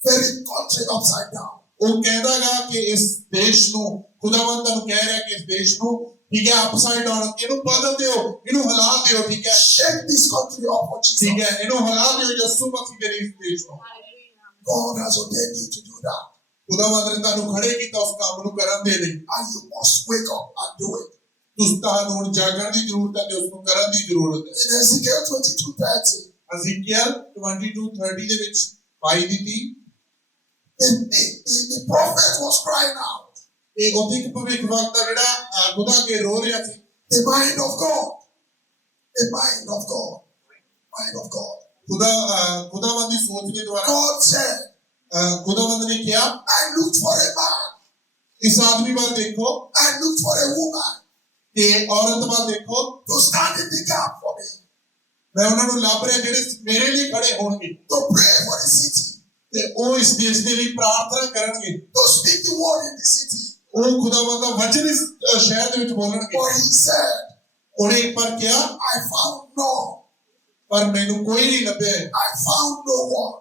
very country upside down. ਉਹ ਕਹਿੰਦਾਗਾ ਕਿ ਇਸ ਦੇਸ਼ ਨੂੰ, ਖੁਦਾਵੰਦ ਤੁਹਾਨੂੰ ਕਹਿ ਰਿਹਾ ਕਿ ਇਸ ਦੇਸ਼ ਨੂੰ, ਠੀਕ ਹੈ, ਅਪਸਾਈਡ ਡਾਊਨ, ਇਹਨੂੰ ਬਦਲ ਦਿਓ, ਇਹਨੂੰ ਹਿਲਾ ਦਿਓ, ਠੀਕ ਹੈ, Shake this country up for Jesus. ਠੀਕ ਹੈ, ਇਹਨੂੰ ਹਿਲਾ ਦਿਓ ਯਿਸੂ ਮਸੀਹ ਦੇ ਲਈ ਇਸ ਦੇਸ਼ ਨੂੰ। God has ordained you to do that. ਖੁਦਾਵੰਦ ਨੇ ਤੁਹਾਨੂੰ ਖੜੇ ਕੀਤਾ ਉਸ ਕੰਮ ਨੂੰ ਕਰਨ ਦੇ ਲਈ, And you must wake up and do it. ਤੁਸੀਂ ਤੁਹਾਨੂੰ ਹੁਣ ਜਾਗਣ ਦੀ ਜ਼ਰੂਰਤ ਹੈ ਤੇ ਉਸ ਨੂੰ ਕਰਨ ਦੀ ਜ਼ਰੂਰਤ ਹੈ। In Ezekiel 22:30, ਅਜ਼ੀਕੀਅਲ 22:30 ਦੇ ਵਿੱਚ 22-30 the prophet was crying out. ਇਹ ਉੱਥੇ ਇੱਕ ਭਵਿੱਖਵਕਤਾ ਜਿਹੜਾ ਖੁਦਾ ਅੱਗੇ ਰੋ ਰਿਹਾ ਸੀ। The mind of God. The mind of God. Mind of God. ਖੁਦਾਵੰਦ ਦੀ ਸੋਚ ਦੇ ਦੁਆਰਾ God said, ਖੁਦਾਵੰਦ ਨੇ ਕਿਹਾ, I looked for a man. ਇਸ ਆਦਮੀ ਵੱਲ ਦੇਖੋ I looked for a woman ਤੇ ਔਰਤ ਵੱਲ ਦੇਖੋ, to stand in the gap for me, ਮੈਂ ਉਹਨਾਂ ਨੂੰ ਲੱਭ ਰਿਹਾ ਜਿਹੜੇ ਮੇਰੇ ਲਈ ਖੜੇ ਹੋਣਗੇ to pray for the city, ਤੇ ਉਹ ਇਸ ਦੇਸ਼ ਦੇ ਲਈ ਪ੍ਰਾਰਥਨਾ ਕਰਨਗੇ, to speak the word in the city. ਉਹ ਖੁਦਾਵੰਦ ਦਾ ਵਚਨ ਇਸ ਸ਼ਹਿਰ ਦੇ ਵਿੱਚ ਬੋਲਣਗੇ। For he said, ਉਹਨੇ ਇੱਕ ਵਾਰ ਕਿਹਾ, I found none ਪਰ ਮੈਨੂੰ ਕੋਈ ਨਹੀਂ ਲੱਭਿਆ ਹੈ। I found no one.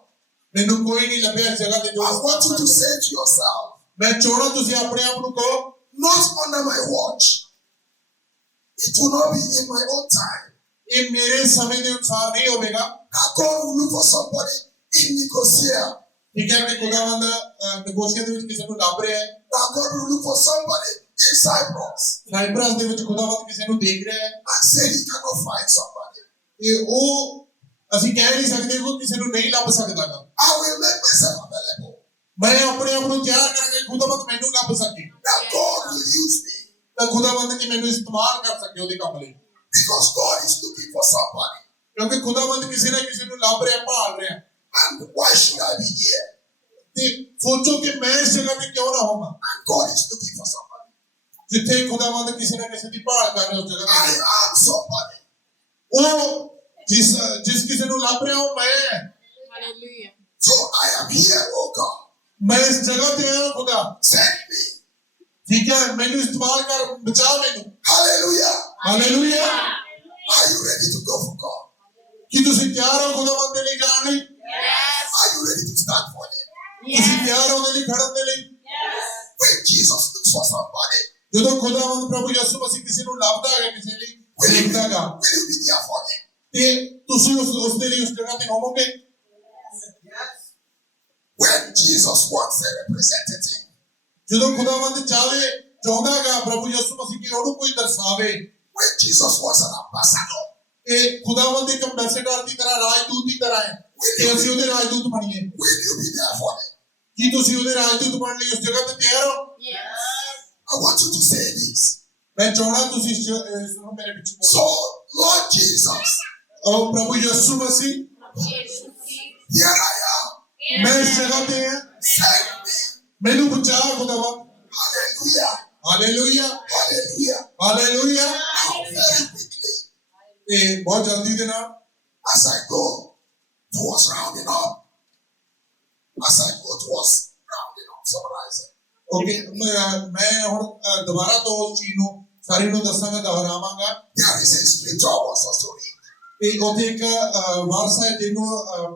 ਮੈਨੂੰ ਕੋਈ ਨਹੀਂ ਲੱਭਿਆ ਇਸ ਜਗ੍ਹਾ ਤੇ ਜੋ I want you to say to yourself, ਮੈਂ ਚਾਹੁੰਦਾ ਤੁਸੀਂ ਆਪਣੇ ਆਪ ਨੂੰ ਕਹੋ, not under my watch. It will not be in my own time. ਇਹ ਮੇਰੇ ਸਮੇਂ ਦੇ ਅਨੁਸਾਰ ਨਹੀਂ ਹੋਵੇਗਾ। Now God will look for somebody in Nicosia. ਠੀਕ ਹੈ, ਕਿ ਖੁਦਾਵੰਦ ਨਿਗੋਸ਼ੀਆ ਦੇ ਵਿੱਚ ਕਿਸੇ ਨੂੰ ਲੱਭ ਰਿਹਾ ਹੈ। Now God will look for somebody in Cyprus cypress ਦੇ ਵਿੱਚ ਖੁਦਾਵੰਦ ਕਿਸੇ ਨੂੰ ਦੇਖ ਰਿਹਾ ਹੈ। and say he cannot find somebody. ਇਹ ਉਹ ਅਸੀਂ ਕਹਿ ਨਹੀਂ ਸਕਦੇ ਉਹ ਕਿਸੇ ਨੂੰ ਨਹੀਂ ਲੱਭ ਸਕਦਾਗਾ। I will make myself available. ਮੈਂ ਆਪਣੇ ਆਪ ਨੂੰ ਤਿਆਰ ਕਰਾਂਗਾ, ਖੁਦਾਵੰਦ ਮੈਨੂੰ ਲੱਭ ਸਕੇ, That God will use me. ਤਾਂ ਖੁਦਾਵੰਦ ਕਿ ਮੈਨੂੰ ਇਸਤੇਮਾਲ ਕਰ ਸਕੇ ਉਹਦੇ ਕੰਮ ਲਈ। Because God is looking for somebody. ਕਿਉਂਕਿ ਖੁਦਾਵੰਦ ਕਿਸੇ ਨਾ ਕਿਸੇ ਨੂੰ ਲੱਭ ਰਿਹਾ, ਭਾਲ ਰਿਹਾ। And why should I be here? ਤੇ ਸੋਚੋ ਕਿ ਮੈਂ ਇਸ ਜਗ੍ਹਾ ਤੇ ਕਿਉਂ ਨਾ ਹੋਵਾਂ And God is looking for somebody. ਜਿੱਥੇ ਖੁਦਾਵੰਦ ਕਿਸੇ ਨਾ ਕਿਸੇ ਦੀ ਭਾਲ ਕਰ ਰਿਹਾ ਉਸ ਜਗ੍ਹਾ I ਤੇ। am somebody. ਉਹ ਜਿਸ ਕਿਸੇ ਨੂੰ ਲੱਭ ਰਿਹਾ ਉਹ ਮੈਂ ਹੈ। Hallelujah. So I am here, oh God. ਮੈਂ ਇਸ ਜਗ੍ਹਾ ਤੇ ਆਇਆ ਖੁਦਾ, Send me. ਠੀਕ ਹੈ, ਮੈਨੂੰ ਇਸਤੇਮਾਲ ਕਰ, ਬਚਾ ਮੈਨੂੰ। Hallelujah. Hallelujah. Are you ready to go for God? ਕੀ ਤੁਸੀਂ ਤਿਆਰ ਹੋ ਖੁਦਾਵੰਦ ਦੇ ਲਈ ਜਾਣ ਲਈ? Are you ready to stand for Him? ਤੁਸੀਂ ਤਿਆਰ ਹੋ ਉਹਦੇ ਲਈ ਖੜਨ ਦੇ ਲਈ? When Jesus looks for somebody, ਜਦੋਂ ਖੁਦਾਵੰਦ ਪ੍ਰਭੂ ਯਿਸੂ ਮਸੀਹ ਕਿਸੇ ਨੂੰ ਲੱਭਦਾ ਹੈ, ਕਿਸੇ ਲਈ ਦੇਖਦਾਗਾ, will you be there for Him? ਤੇ ਤੁਸੀਂ ਉਸ ਦੇ ਲਈ ਉਸ ਜਗ੍ਹਾ ਤੇ ਹੋਵੋਗੇ? When Jesus wants a representative, ਜਦੋਂ ਖੁਦਾਵੰਦ ਚਾਹੁੰਦਾਗਾ ਪ੍ਰਭੂ ਯਿਸੂ ਮਸੀਹ ਕਿ ਉਹਨੂੰ ਕੋਈ ਦਰਸਾਵੇ, when Jesus wants an ambassador, ਇਹ ਖੁਦਾਵੰਦ ਇੱਕ ਐਮਬੈਸਡਰ ਦੀ ਤਰ੍ਹਾਂ, ਰਾਜਦੂਤ ਦੀ ਤਰ੍ਹਾਂ ਹੈ ਕਿ ਅਸੀਂ ਉਹਦੇ ਰਾਜਦੂਤ ਬਣੀਏ। will you be there for Him? ਕੀ ਤੁਸੀਂ ਉਹਦੇ ਰਾਜਦੂਤ ਬਣਨ ਲਈ ਉਸ ਜਗ੍ਹਾ ਤੇ ਤਿਆਰ ਹੋ? I want you to say this. ਮੈਂ ਚਾਹਣਾ ਤੁਸੀਂ ਇਸ ਨੂੰ ਮੇਰੇ ਪਿੱਛੇ ਬੋਲੋ। So, Lord Jesus, ਉਹ ਪ੍ਰਭੂ ਯਿਸੂ ਮਸੀਹ, here I am. ਮੈਂ ਇਸ ਜਗ੍ਹਾ ਤੇ ਹਾਂ, Send me. ਮੈਨੂੰ ਬਚਾ ਖੁਦਾਵੰਦ। Hallelujah. Hallelujah, Hallelujah. Hallelujah. Now, very quickly, ਤੇ ਬਹੁਤ ਜਲਦੀ ਦੇ ਨਾਲ as I go towards rounding up, summarizing. Okay, ਮੈਂ ਹੁਣ ਦੁਬਾਰਾ ਤੋਂ ਉਸ ਚੀਜ਼ ਨੂੰ ਸਾਰੀ ਨੂੰ ਦੱਸਾਂਗਾ, ਦੁਹਰਾਵਾਂਗਾ। There is a scripture I want us to read. ਤੇ ਉੱਥੇ ਇੱਕ ਵਰਸ ਹੈ ਜਿਹਨੂੰ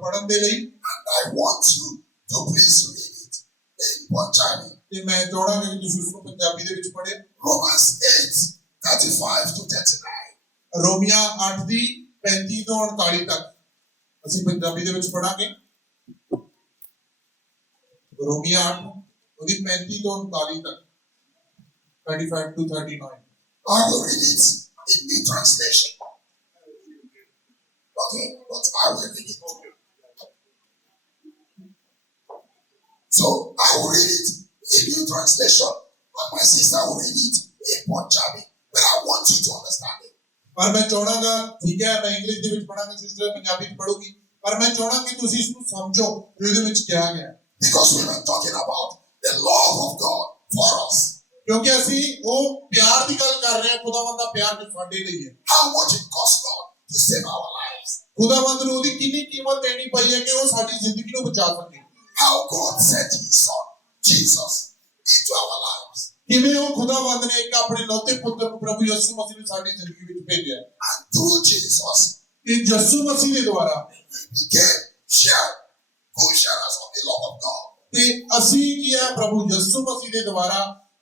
ਪੜ੍ਹਨ ਦੇ ਲਈ, And I want you to please read it in Punjabi. ਤੇ ਮੈਂ ਚਾਹਾਂਗਾ ਕਿ ਤੁਸੀਂ ਉਸ ਨੂੰ ਪੰਜਾਬੀ ਦੇ ਵਿੱਚ ਪੜ੍ਹੇ। Romans 8:35 to 39. ਰੋਮੀਆਂ 8 ਦੀ 35 ਤੋਂ 48 ਤੱਕ ਅਸੀਂ ਪੰਜਾਬੀ ਦੇ ਵਿੱਚ ਪੜਾਂਗੇ। ਰੋਮੀਆਂ 8 ਉਹਦੀ 35 ਤੋਂ 49 ਤੱਕ, 35 to 39। I will read it in new translation. Okay, but I will read it. So I will read it in new translation, but my sister will read it in Punjabi. But I want you to understand it. ਪਰ ਮੈਂ ਚਾਹਾਂਗਾ, ਠੀਕ ਹੈ, ਮੈਂ English ਦੇ ਵਿੱਚ ਪੜਾਂਗਾ, sister Punjabi ਚ ਪੜੂਗੀ, ਪਰ ਮੈਂ ਚਾਹਾਂਗਾ ਕਿ ਤੁਸੀਂ ਇਸ ਨੂੰ ਸਮਝੋ ਕਿ ਇਹਦੇ ਵਿੱਚ ਕਿਹਾ ਗਿਆ। Because we were talking about the love of God for us. ਕਿਉਂਕਿ ਅਸੀਂ ਉਹ ਪਿਆਰ ਦੀ ਗੱਲ ਕਰ ਰਹੇ ਹਾਂ, ਖੁਦਾਵੰਦ ਦਾ ਪਿਆਰ ਜੋ ਸਾਡੇ ਲਈ ਹੈ। How much it cost God to save our lives. ਖੁਦਾਵੰਦ ਨੂੰ ਉਹਦੀ ਕਿੰਨੀ ਕੀਮਤ ਦੇਣੀ ਪਈ ਹੈ ਕਿ ਉਹ ਸਾਡੀ ਜ਼ਿੰਦਗੀ ਨੂੰ ਬਚਾ ਸਕੇ। How God sent His Son, Jesus, into our lives. ਕਿਵੇਂ ਉਹ ਖੁਦਾਵੰਦ ਨੇ ਇੱਕ ਆਪਣੇ ਲੌਤੇ ਪੁੱਤਰ ਨੂੰ ਪ੍ਰਭੂ ਯਿਸੂ ਮਸੀਹ ਨੂੰ ਸਾਡੀ ਜ਼ਿੰਦਗੀ ਵਿੱਚ ਭੇਜਿਆ। And through Jesus, ਇਹ ਯਿਸੂ ਮਸੀਹ ਦੇ ਦੁਆਰਾ we became co-sharers of the love of God. ਤੇ ਅਸੀਂ ਕੀ ਹੈ, ਪ੍ਰਭੂ ਯਿਸੂ ਮਸੀਹ ਦੇ ਦੁਆਰਾ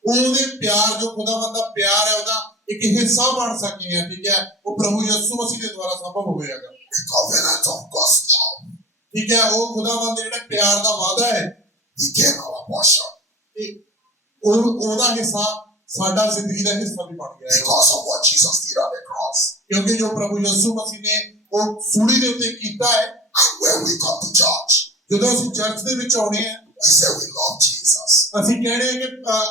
ਉਹਦੇ ਪਿਆਰ, ਜੋ ਖੁਦਾਵੰਦ ਦਾ ਪਿਆਰ ਹੈ, ਉਹਦਾ ਇੱਕ ਹਿੱਸਾ ਬਣ ਸਕੇ ਹਾਂ। ਠੀਕ ਹੈ, ਉਹ ਪ੍ਰਭੂ ਯਿਸੂ ਮਸੀਹ ਦੇ ਦੁਆਰਾ ਸੰਭਵ ਹੋਵੇਗਾ। The covenant of God's love ਠੀਕ ਹੈ, ਉਹ ਖੁਦਾਵੰਦ ਦੇ ਜਿਹੜਾ ਪਿਆਰ ਦਾ ਵਾਅਦਾ ਹੈ, became our portion ਤੇ ਉਹਦਾ ਹਿੱਸਾ ਸਾਡਾ ਜ਼ਿੰਦਗੀ ਦਾ ਹਿੱਸਾ ਵੀ ਬਣ ਗਿਆ ਹੈ। because of what Jesus did on the cross. ਕਿਉਂਕਿ ਜੋ ਪ੍ਰਭੂ ਯਿਸੂ ਮਸੀਹ ਨੇ ਉਹ ਸੂਲੀ ਦੇ ਉੱਤੇ ਕੀਤਾ ਹੈ। And when we come to church, ਜਦੋਂ ਅਸੀਂ ਚਰਚ ਦੇ ਵਿੱਚ ਆਉਣੇ ਆ, we say we love Jesus. ਅਸੀਂ ਕਹਿੰਦੇ ਹਾਂ ਕਿ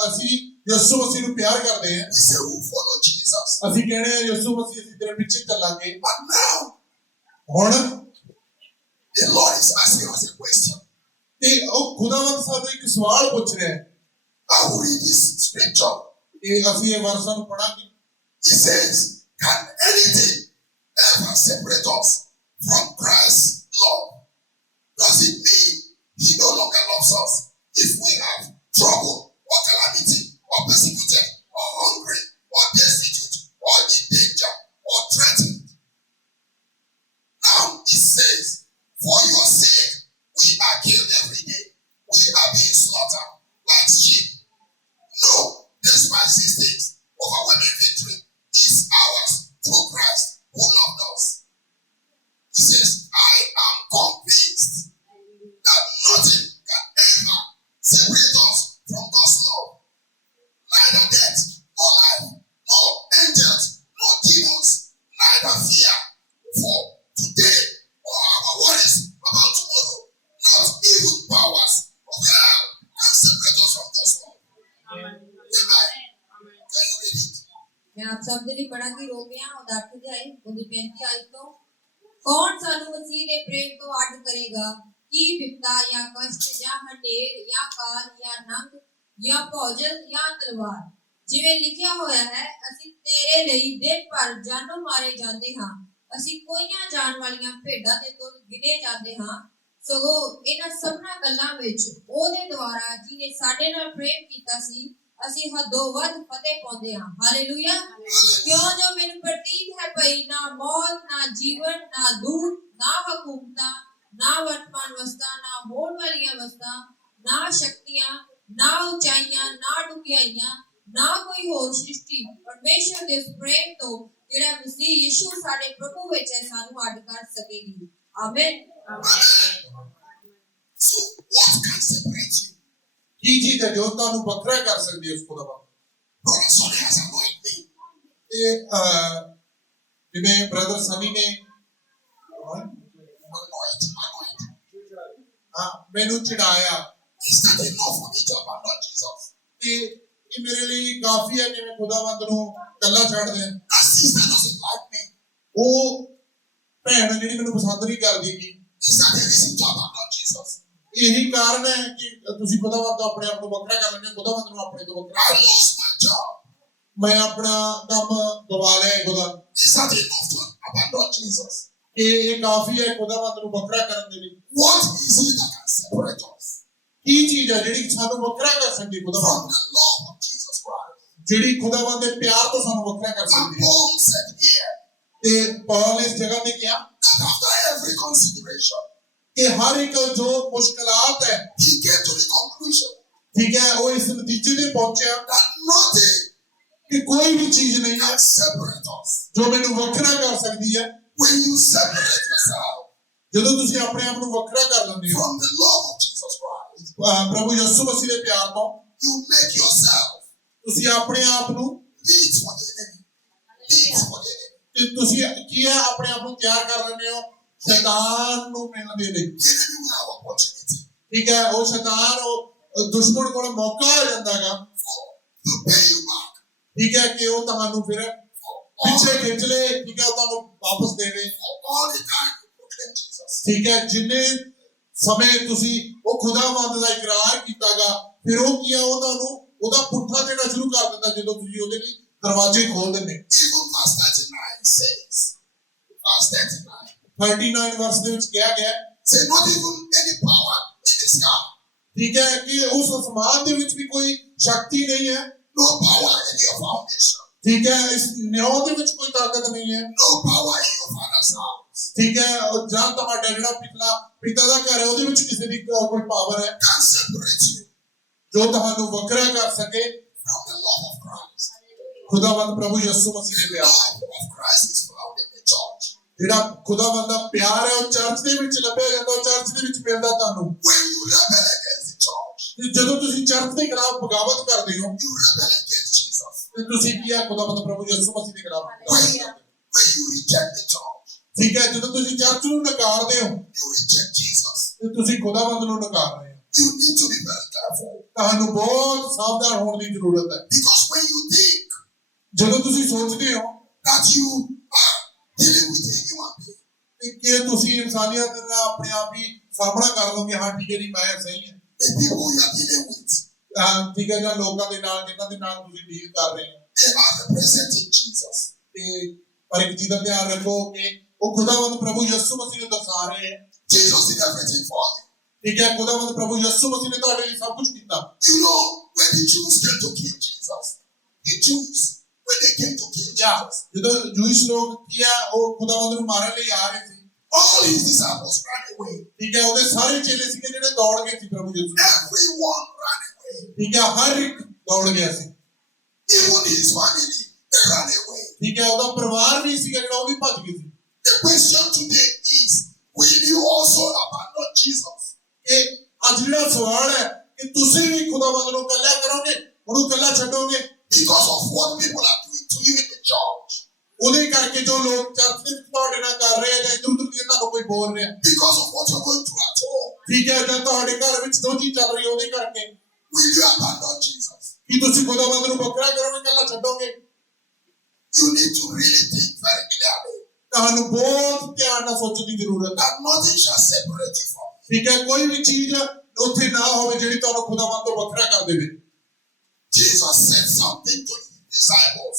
ਅਸੀਂ ਯਿਸੂ ਮਸੀਹ ਨੂੰ ਪਿਆਰ ਕਰਦੇ ਹਾਂ। We say we follow Jesus. ਅਸੀਂ ਕਹਿੰਦੇ ਹਾਂ ਯਿਸੂ ਮਸੀਹ, ਅਸੀਂ ਤੇਰੇ ਪਿੱਛੇ ਚੱਲਾਂਗੇ। But now, ਹੁਣ the Lord is asking us a question. ਤੇ ਉਹ ਖੁਦਾਵੰਦ ਸਾਨੂੰ ਇੱਕ ਸਵਾਲ ਪੁੱਛ ਰਿਹਾ ਹੈ। I will read this scripture. ਇਹ ਅਸੀਂ ਇਹ ਵਰਸਾਂ ਨੂੰ ਪੜਾਂਗੇ। He says, can anything ever separate us from Christ's love? Does it mean He no longer loves us if we have trouble or calamity or persecuted or hungry or destitute or in danger or threatened? Now, from those laws. Amen. Can you read it? मैं आप सब ਦੇ ਲਈ ਪੜਾਂਗੀ ਰੋਮੀਆਂ ਉਹਦਾ 8 ਅਧਿਆਇ ਉਹਦੀ 35 ਆਇਤ ਤੋਂ ਕੌਣ ਸਾਨੂੰ ਮਸੀਹ ਦੇ ਪ੍ਰੇਮ ਤੋਂ ਅੱਡ ਕਰੇਗਾ ਕੀ ਵਿਪਤਾ ਜਾਂ ਕਸ਼ਟ ਜਾਂ ਹਨੇਰ ਜਾਂ ਕਾਲ ਜਾਂ ਨੰਗ ਜਾਂ ਭੋਜਨ ਜਾਂ ਤਲਵਾਰ ਜਿਵੇਂ ਲਿਖਿਆ ਹੋਇਆ ਹੈ ਅਸੀਂ ਤੇਰੇ ਲਈ ਦਿਨ ਭਰ ਜਾਨੋਂ ਮਾਰੇ ਜਾਂਦੇ ਹਾਂ ਅਸੀਂ ਕੋਈਆਂ ਜਾਣ ਵਾਲੀਆਂ ਭੇਡਾਂ ਦੇ ਤੋਂ ਗਿਣੇ ਜਾਂਦੇ ਹਾਂ ਸਗੋਂ ਇਹਨਾਂ ਸਭਨਾਂ ਗੱਲਾਂ ਵਿੱਚ ਉਹਦੇ ਦੁਆਰਾ ਜਿਹਨੇ ਸਾਡੇ ਨਾਲ ਪ੍ਰੇਮ ਕੀਤਾ ਸੀ ਅਸੀਂ ਹੱਦੋਂ ਵੱਧ ਫਤਿਹ ਪਾਉਂਦੇ ਹਾਂ ਹਾਲੇਲੂਇਆ ਕਿਉਂ ਜੋ ਮੈਨੂੰ ਪ੍ਰਤੀਤ ਹੈ ਭਈ ਨਾ ਮੌਤ ਨਾ ਜੀਵਨ ਨਾ ਦੂਤ ਨਾ ਹਕੂਮਤਾਂ ਨਾ ਵਰਤਮਾਨ ਵਸਤਾਂ ਨਾ ਹੋਣ ਵਾਲੀਆਂ ਵਸਤਾਂ ਨਾ ਸ਼ਕਤੀਆਂ ਨਾ ਉਚਾਈਆਂ ਨਾ ਡੂੰਘਾਈਆਂ ਨਾ ਕੋਈ ਹੋਰ ਸ੍ਰਿਸ਼ਟੀ ਪਰਮੇਸ਼ਰ ਦੇ ਪ੍ਰੇਮ ਤੋਂ ਜਿਹੜਾ ਮਸੀਹ ਯਿਸੂ ਸਾਡੇ ਪ੍ਰਭੂ ਵਿੱਚ ਹੈ ਸਾਨੂੰ ਅੱਡ ਕਰ ਸਕੇਗੀ amen So what can separate you? ਕੀ ਚੀਜ਼ ਹੈ ਜੋ ਤੁਹਾਨੂੰ ਵੱਖਰਾ ਕਰ ਸਕਦੀ ਹੈ ਉਸ ਖੁਦਾ ਵੱਲ Brother Sonny has annoyed me. ਇਹ ਜਿਵੇਂ ਬ੍ਰਦਰ ਸਨੀ ਨੇ Annoyed. ਹਾਂ ਮੈਨੂੰ ਚਿੜਾਇਆ Is that enough for me to abandon Jesus? ਤੇ ਇਹ ਮੇਰੇ ਲਈ ਕਾਫੀ ਹੈ ਕਿ ਮੈਂ ਖੁਦਾਵੰਦ ਨੂੰ ਇਕੱਲਾ ਛੱਡ ਦਿਆਂ That sister doesn't like me. ਉਹ ਭੈਣ ਜਿਹੜੀ ਮੈਨੂੰ ਪਸੰਦ ਨਹੀਂ ਕਰਦੀ ਗੀ Is that the reason to abandon Jesus? ਇਹੀ ਕਾਰਨ ਹੈ ਕਿ ਤੁਸੀਂ ਖੁਦਾਵੰਦ ਤੋਂ ਆਪਣੇ ਆਪ ਨੂੰ ਵੱਖਰਾ ਕਰ ਲੈਂਦੇ ਹੋ ਖੁਦਾਵੰਦ ਨੂੰ ਆਪਣੇ ਤੋਂ ਵੱਖਰਾ I ਕਰ lost my job. ਮੈਂ ਆਪਣਾ ਕੰਮ ਗਵਾ ਲਿਆ ਹੈ ਖੁਦਾ Is that enough to abandon Jesus? ਇਹ ਕਾਫੀ ਹੈ ਖੁਦਾਵੰਦ ਨੂੰ ਵੱਖਰਾ ਕਰਨ ਦੇ ਲਈ What is it that can separate us ਕੀ ਚੀਜ਼ ਹੈ ਜਿਹੜੀ ਸਾਨੂੰ ਵੱਖਰਾ ਕਰ ਸਕਦੀ from ਖੁਦਾਵੰਦ the love of Jesus Christ? ਜਿਹੜੀ ਖੁਦਾਵੰਦ ਦੇ ਪਿਆਰ ਤੋਂ ਸਾਨੂੰ ਵੱਖਰਾ ਕਰ And ਸਕਦੀ ਹੈ Paul said here ਤੇ ਪੌਲ ਇਸ ਜਗ੍ਹਾ ਤੇ ਕਿਹਾ that after every consideration, ਕਿ ਹਰ ਇੱਕ ਜੋ ਮੁਸ਼ਕਲਾਤ ਹੈ he came to the conclusion ਠੀਕ ਹੈ ਉਹ ਇਸ ਨਤੀਜੇ ਤੇ ਪਹੁੰਚਿਆ that nothing ਕਿ ਕੋਈ ਵੀ ਚੀਜ਼ ਨਹੀਂ ਹੈ can separate us. ਜੋ ਮੈਨੂੰ ਵੱਖਰਾ ਕਰ ਸਕਦੀ ਹੈ When you separate yourself ਜਦੋਂ ਤੁਸੀਂ ਆਪਣੇ ਆਪ ਨੂੰ ਵੱਖਰਾ ਕਰ ਲੈਂਦੇ ਹੋ from the love of Jesus Christ, ਪ੍ਰਭੂ ਯਿਸੂ ਮਸੀਹ ਦੇ ਪਿਆਰ ਤੋਂ you make yourself ਤੁਸੀਂ ਆਪਣੇ ਆਪ ਨੂੰ meet for the enemy. Meet for the enemy. ਤੇ ਤੁਸੀਂ ਕੀ ਹੈ ਆਪਣੇ ਆਪ ਨੂੰ ਤਿਆਰ ਕਰ ਲੈਂਦੇ ਹੋ ਸ਼ੈਤਾਨ ਨੂੰ ਮਿਲਣ ਦੇ ਲਈ The enemy will have opportunity ਠੀਕ ਹੈ ਉਹ ਸ਼ੈਤਾਨ ਉਹ ਦੁਸ਼ਮਣ ਕੋਲ ਮੌਕਾ ਹੋ ਜਾਂਦਾ ਹੈਗਾ to pay you back ਠੀਕ ਹੈ ਕਿ ਉਹ ਤੁਹਾਨੂੰ ਫਿਰ ਪਿੱਛੇ ਖਿੱਚ ਲੇ ਠੀਕ ਹੈ ਉਹ ਤੁਹਾਨੂੰ ਵਾਪਸ ਦੇਵੇ for all the time you proclaim Jesus. ਠੀਕ ਹੈ ਜਿੰਨੇ ਸਮੇਂ ਤੁਸੀਂ ਉਹ ਖੁਦਾਵੰਦ ਦਾ ਇਕਰਾਰ ਕੀਤਾਗਾ ਫਿਰ ਉਹ ਕੀ ਆ ਉਹ ਤੁਹਾਨੂੰ ਉਹਦਾ ਪੁੱਠਾ ਦੇਣਾ ਸ਼ੁਰੂ ਕਰ ਦਿੰਦਾ ਜਦੋਂ ਤੁਸੀਂ ਉਹਦੇ ਲਈ ਦਰਵਾਜ਼ੇ ਖੋਲ ਦਿੰਦੇ Even verse 39 says, verse 39, 39 ਵਰਸ ਦੇ ਵਿੱਚ ਕਿਹਾ ਗਿਆ ਹੈ, say not even any power in the sky, ਠੀਕ ਹੈ ਕਿ ਉਸ ਅਸਮਾਨ ਦੇ ਵਿੱਚ ਵੀ ਕੋਈ ਸ਼ਕਤੀ ਨਹੀਂ ਹੈ no power in your foundation, ਠੀਕ ਹੈ ਇਸ ਨਿਉ ਦੇ ਵਿੱਚ ਕੋਈ ਤਾਕਤ ਨਹੀਂ ਹੈ no power in your father's house ਠੀਕ ਹੈ ਉਹ ਜਾਂ ਤੁਹਾਡਾ ਜਿਹੜਾ ਪਿਤਾ ਦਾ ਘਰ ਹੈ ਉਹਦੇ ਵਿੱਚ ਕਿਸੇ ਦੀ ਕੋਈ ਪਾਵਰ ਹੈ can separate you ਜੋ ਤੁਹਾਨੂੰ ਵੱਖਰਾ ਕਰ ਸਕੇ from the love of Christ. ਖੁਦਾਵੰਦ ਪ੍ਰਭੂ ਯਿਸੂ ਮਸੀਹ ਦੇ The ਪਿਆਰ love of Christ is found in the church. ਜਿਹੜਾ ਖੁਦਾਵੰਦ ਦਾ ਪਿਆਰ ਹੈ ਉਹ ਚਰਚ ਦੇ ਵਿੱਚ ਲੱਭਿਆ ਜਾਂਦਾ ਉਹ ਚਰਚ ਦੇ ਵਿੱਚ ਮਿਲਦਾ ਤੁਹਾਨੂੰ When you rebel against the church, ਤੇ ਜਦੋਂ ਤੁਸੀਂ ਚਰਚ ਦੇ ਖਿਲਾਫ ਬਗਾਵਤ ਕਰਦੇ ਹੋ you rebel against Jesus. ਤੇ ਤੁਸੀਂ ਕੀ ਹੈ ਖੁਦਾਵੰਦ ਪ੍ਰਭੂ ਯਿਸੂ ਮਸੀਹ ਦੇ ਖਿਲਾਫ ਬਗਾਵਤ ਕਰਦੇ ਹੋ। When you reject the church, ਠੀਕ ਹੈ ਜਦੋਂ ਤੁਸੀਂ ਚਰਚ ਨੂੰ ਨਕਾਰਦੇ ਹੋ you reject Jesus. ਤੇ ਤੁਸੀਂ ਖੁਦਾਵੰਦ ਨੂੰ ਨਕਾਰ ਰਹੇ ਹੋ You need to be very careful ਤੁਹਾਨੂੰ ਬਹੁਤ ਸਾਵਧਾਨ ਹੋਣ ਦੀ ਜ਼ਰੂਰਤ ਹੈ because when you think ਜਦੋਂ ਤੁਸੀਂ ਸੋਚਦੇ ਹੋ that you are dealing with a human being, ਕਿ ਤੁਸੀਂ ਇਨਸਾਨੀਅਤ ਦਾ ਆਪਣੇ ਆਪ ਹੀ ਸਾਹਮਣਾ ਕਰ ਲਓਗੇ ਹਾਂ ਠੀਕ ਹੈ ਜੀ ਮੈਂ ਸਹੀ ਹਾਂ the people you are dealing with, ਠੀਕ ਹੈ ਜਾਂ ਲੋਕਾਂ ਦੇ ਨਾਲ ਜਿਨ੍ਹਾਂ ਦੇ ਨਾਲ ਤੁਸੀਂ ਡੀਲ ਕਰ ਰਹੇ ਹੋ they are representing Jesus. ਤੇ ਪਰ ਇੱਕ ਚੀਜ਼ ਦਾ ਧਿਆਨ ਰੱਖੋ ਕਿ ਉਹ ਖੁਦਾਵੰਦ ਪ੍ਰਭੂ ਯਿਸੂ ਮਸੀਹ ਨੂੰ ਦਰਸਾ ਰਹੇ ਹੈ Jesus did everything for you. ਠੀਕ ਹੈ ਖੁਦਾਵੰਦ ਪ੍ਰਭੂ ਯਿਸੂ ਮਸੀਹ ਨੇ ਤੁਹਾਡੇ ਲਈ ਸਭ ਕੁਝ ਕੀਤਾ You know, when the Jews came to kill Jesus, the Jews, when they came to kill Jesus, ਜਦੋਂ ਜੂਇਸ਼ ਲੋਕ ਕੀ ਆ ਉਹ ਖੁਦਾਵੰਦ ਨੂੰ ਮਾਰਨ ਲਈ ਆ ਰਹੇ ਸੀ all his disciples ran away. ਠੀਕ ਹੈ ਉਹਦੇ ਸਾਰੇ ਚੇਲੇ ਸੀਗੇ ਜਿਹੜੇ ਦੌੜ ਗਏ ਸੀ ਪ੍ਰਭੂ ਯਿਸੂ Everyone ran away. ਠੀਕ ਹੈ ਹਰ ਇੱਕ ਦੌੜ ਗਿਆ ਸੀ Even his family, they ran away. ਠੀਕ ਹੈ ਉਹਦਾ ਪਰਿਵਾਰ ਵੀ ਸੀਗਾ ਜਿਹੜਾ ਉਹ ਵੀ ਭੱਜ ਗਿਆ ਸੀ The question today is, will you also abandon Jesus? ਕਿ ਅੱਜ ਜਿਹੜਾ ਸਵਾਲ ਹੈ ਕਿ ਤੁਸੀਂ ਵੀ ਖੁਦਾਵੰਦ ਨੂੰ ਇਕੱਲਾ ਕਰੋਗੇ ਉਹਨੂੰ ਇਕੱਲਾ ਛੱਡੋਗੇ Because of what people are doing to you in the church. ਉਹਦੇ ਕਰਕੇ ਜੋ ਲੋਕ ਚਰਚ ਦੇ ਵਿੱਚ ਤੁਹਾਡੇ ਨਾਲ ਕਰ ਰਹੇ ਆ ਜਾਂ ਇੱਧਰ ਉੱਧਰ ਦੀ ਤੁਹਾਨੂੰ ਕੋਈ ਬੋਲ ਰਿਹਾ Because of what you're going through at home. ਠੀਕ ਹੈ ਜਾਂ ਤੁਹਾਡੇ ਘਰ ਵਿੱਚ ਜੋ ਚੀਜ਼ ਚੱਲ ਰਹੀ ਹੈ ਉਹਦੇ ਕਰਕੇ Will you abandon Jesus? ਕੀ ਤੁਸੀਂ ਖੁਦਾਵੰਦ ਨੂੰ ਵੱਖਰਾ ਕਰੋਗੇ, ਇਕੱਲਾ ਛੱਡੋਗੇ? You need to really think very clearly ਤੁਹਾਨੂੰ ਬਹੁਤ ਧਿਆਨ ਨਾਲ ਸੋਚਣ ਦੀ ਜ਼ਰੂਰਤ ਹੈ। that nothing shall separate you from me. ਠੀਕ ਹੈ, ਕੋਈ ਵੀ ਚੀਜ਼ ਉੱਥੇ ਨਾ ਹੋਵੇ ਜਿਹੜੀ ਤੁਹਾਨੂੰ ਖੁਦਾਵੰਦ ਤੋਂ ਵੱਖਰਾ ਕਰ ਦੇਵੇ। Jesus said something to his disciples.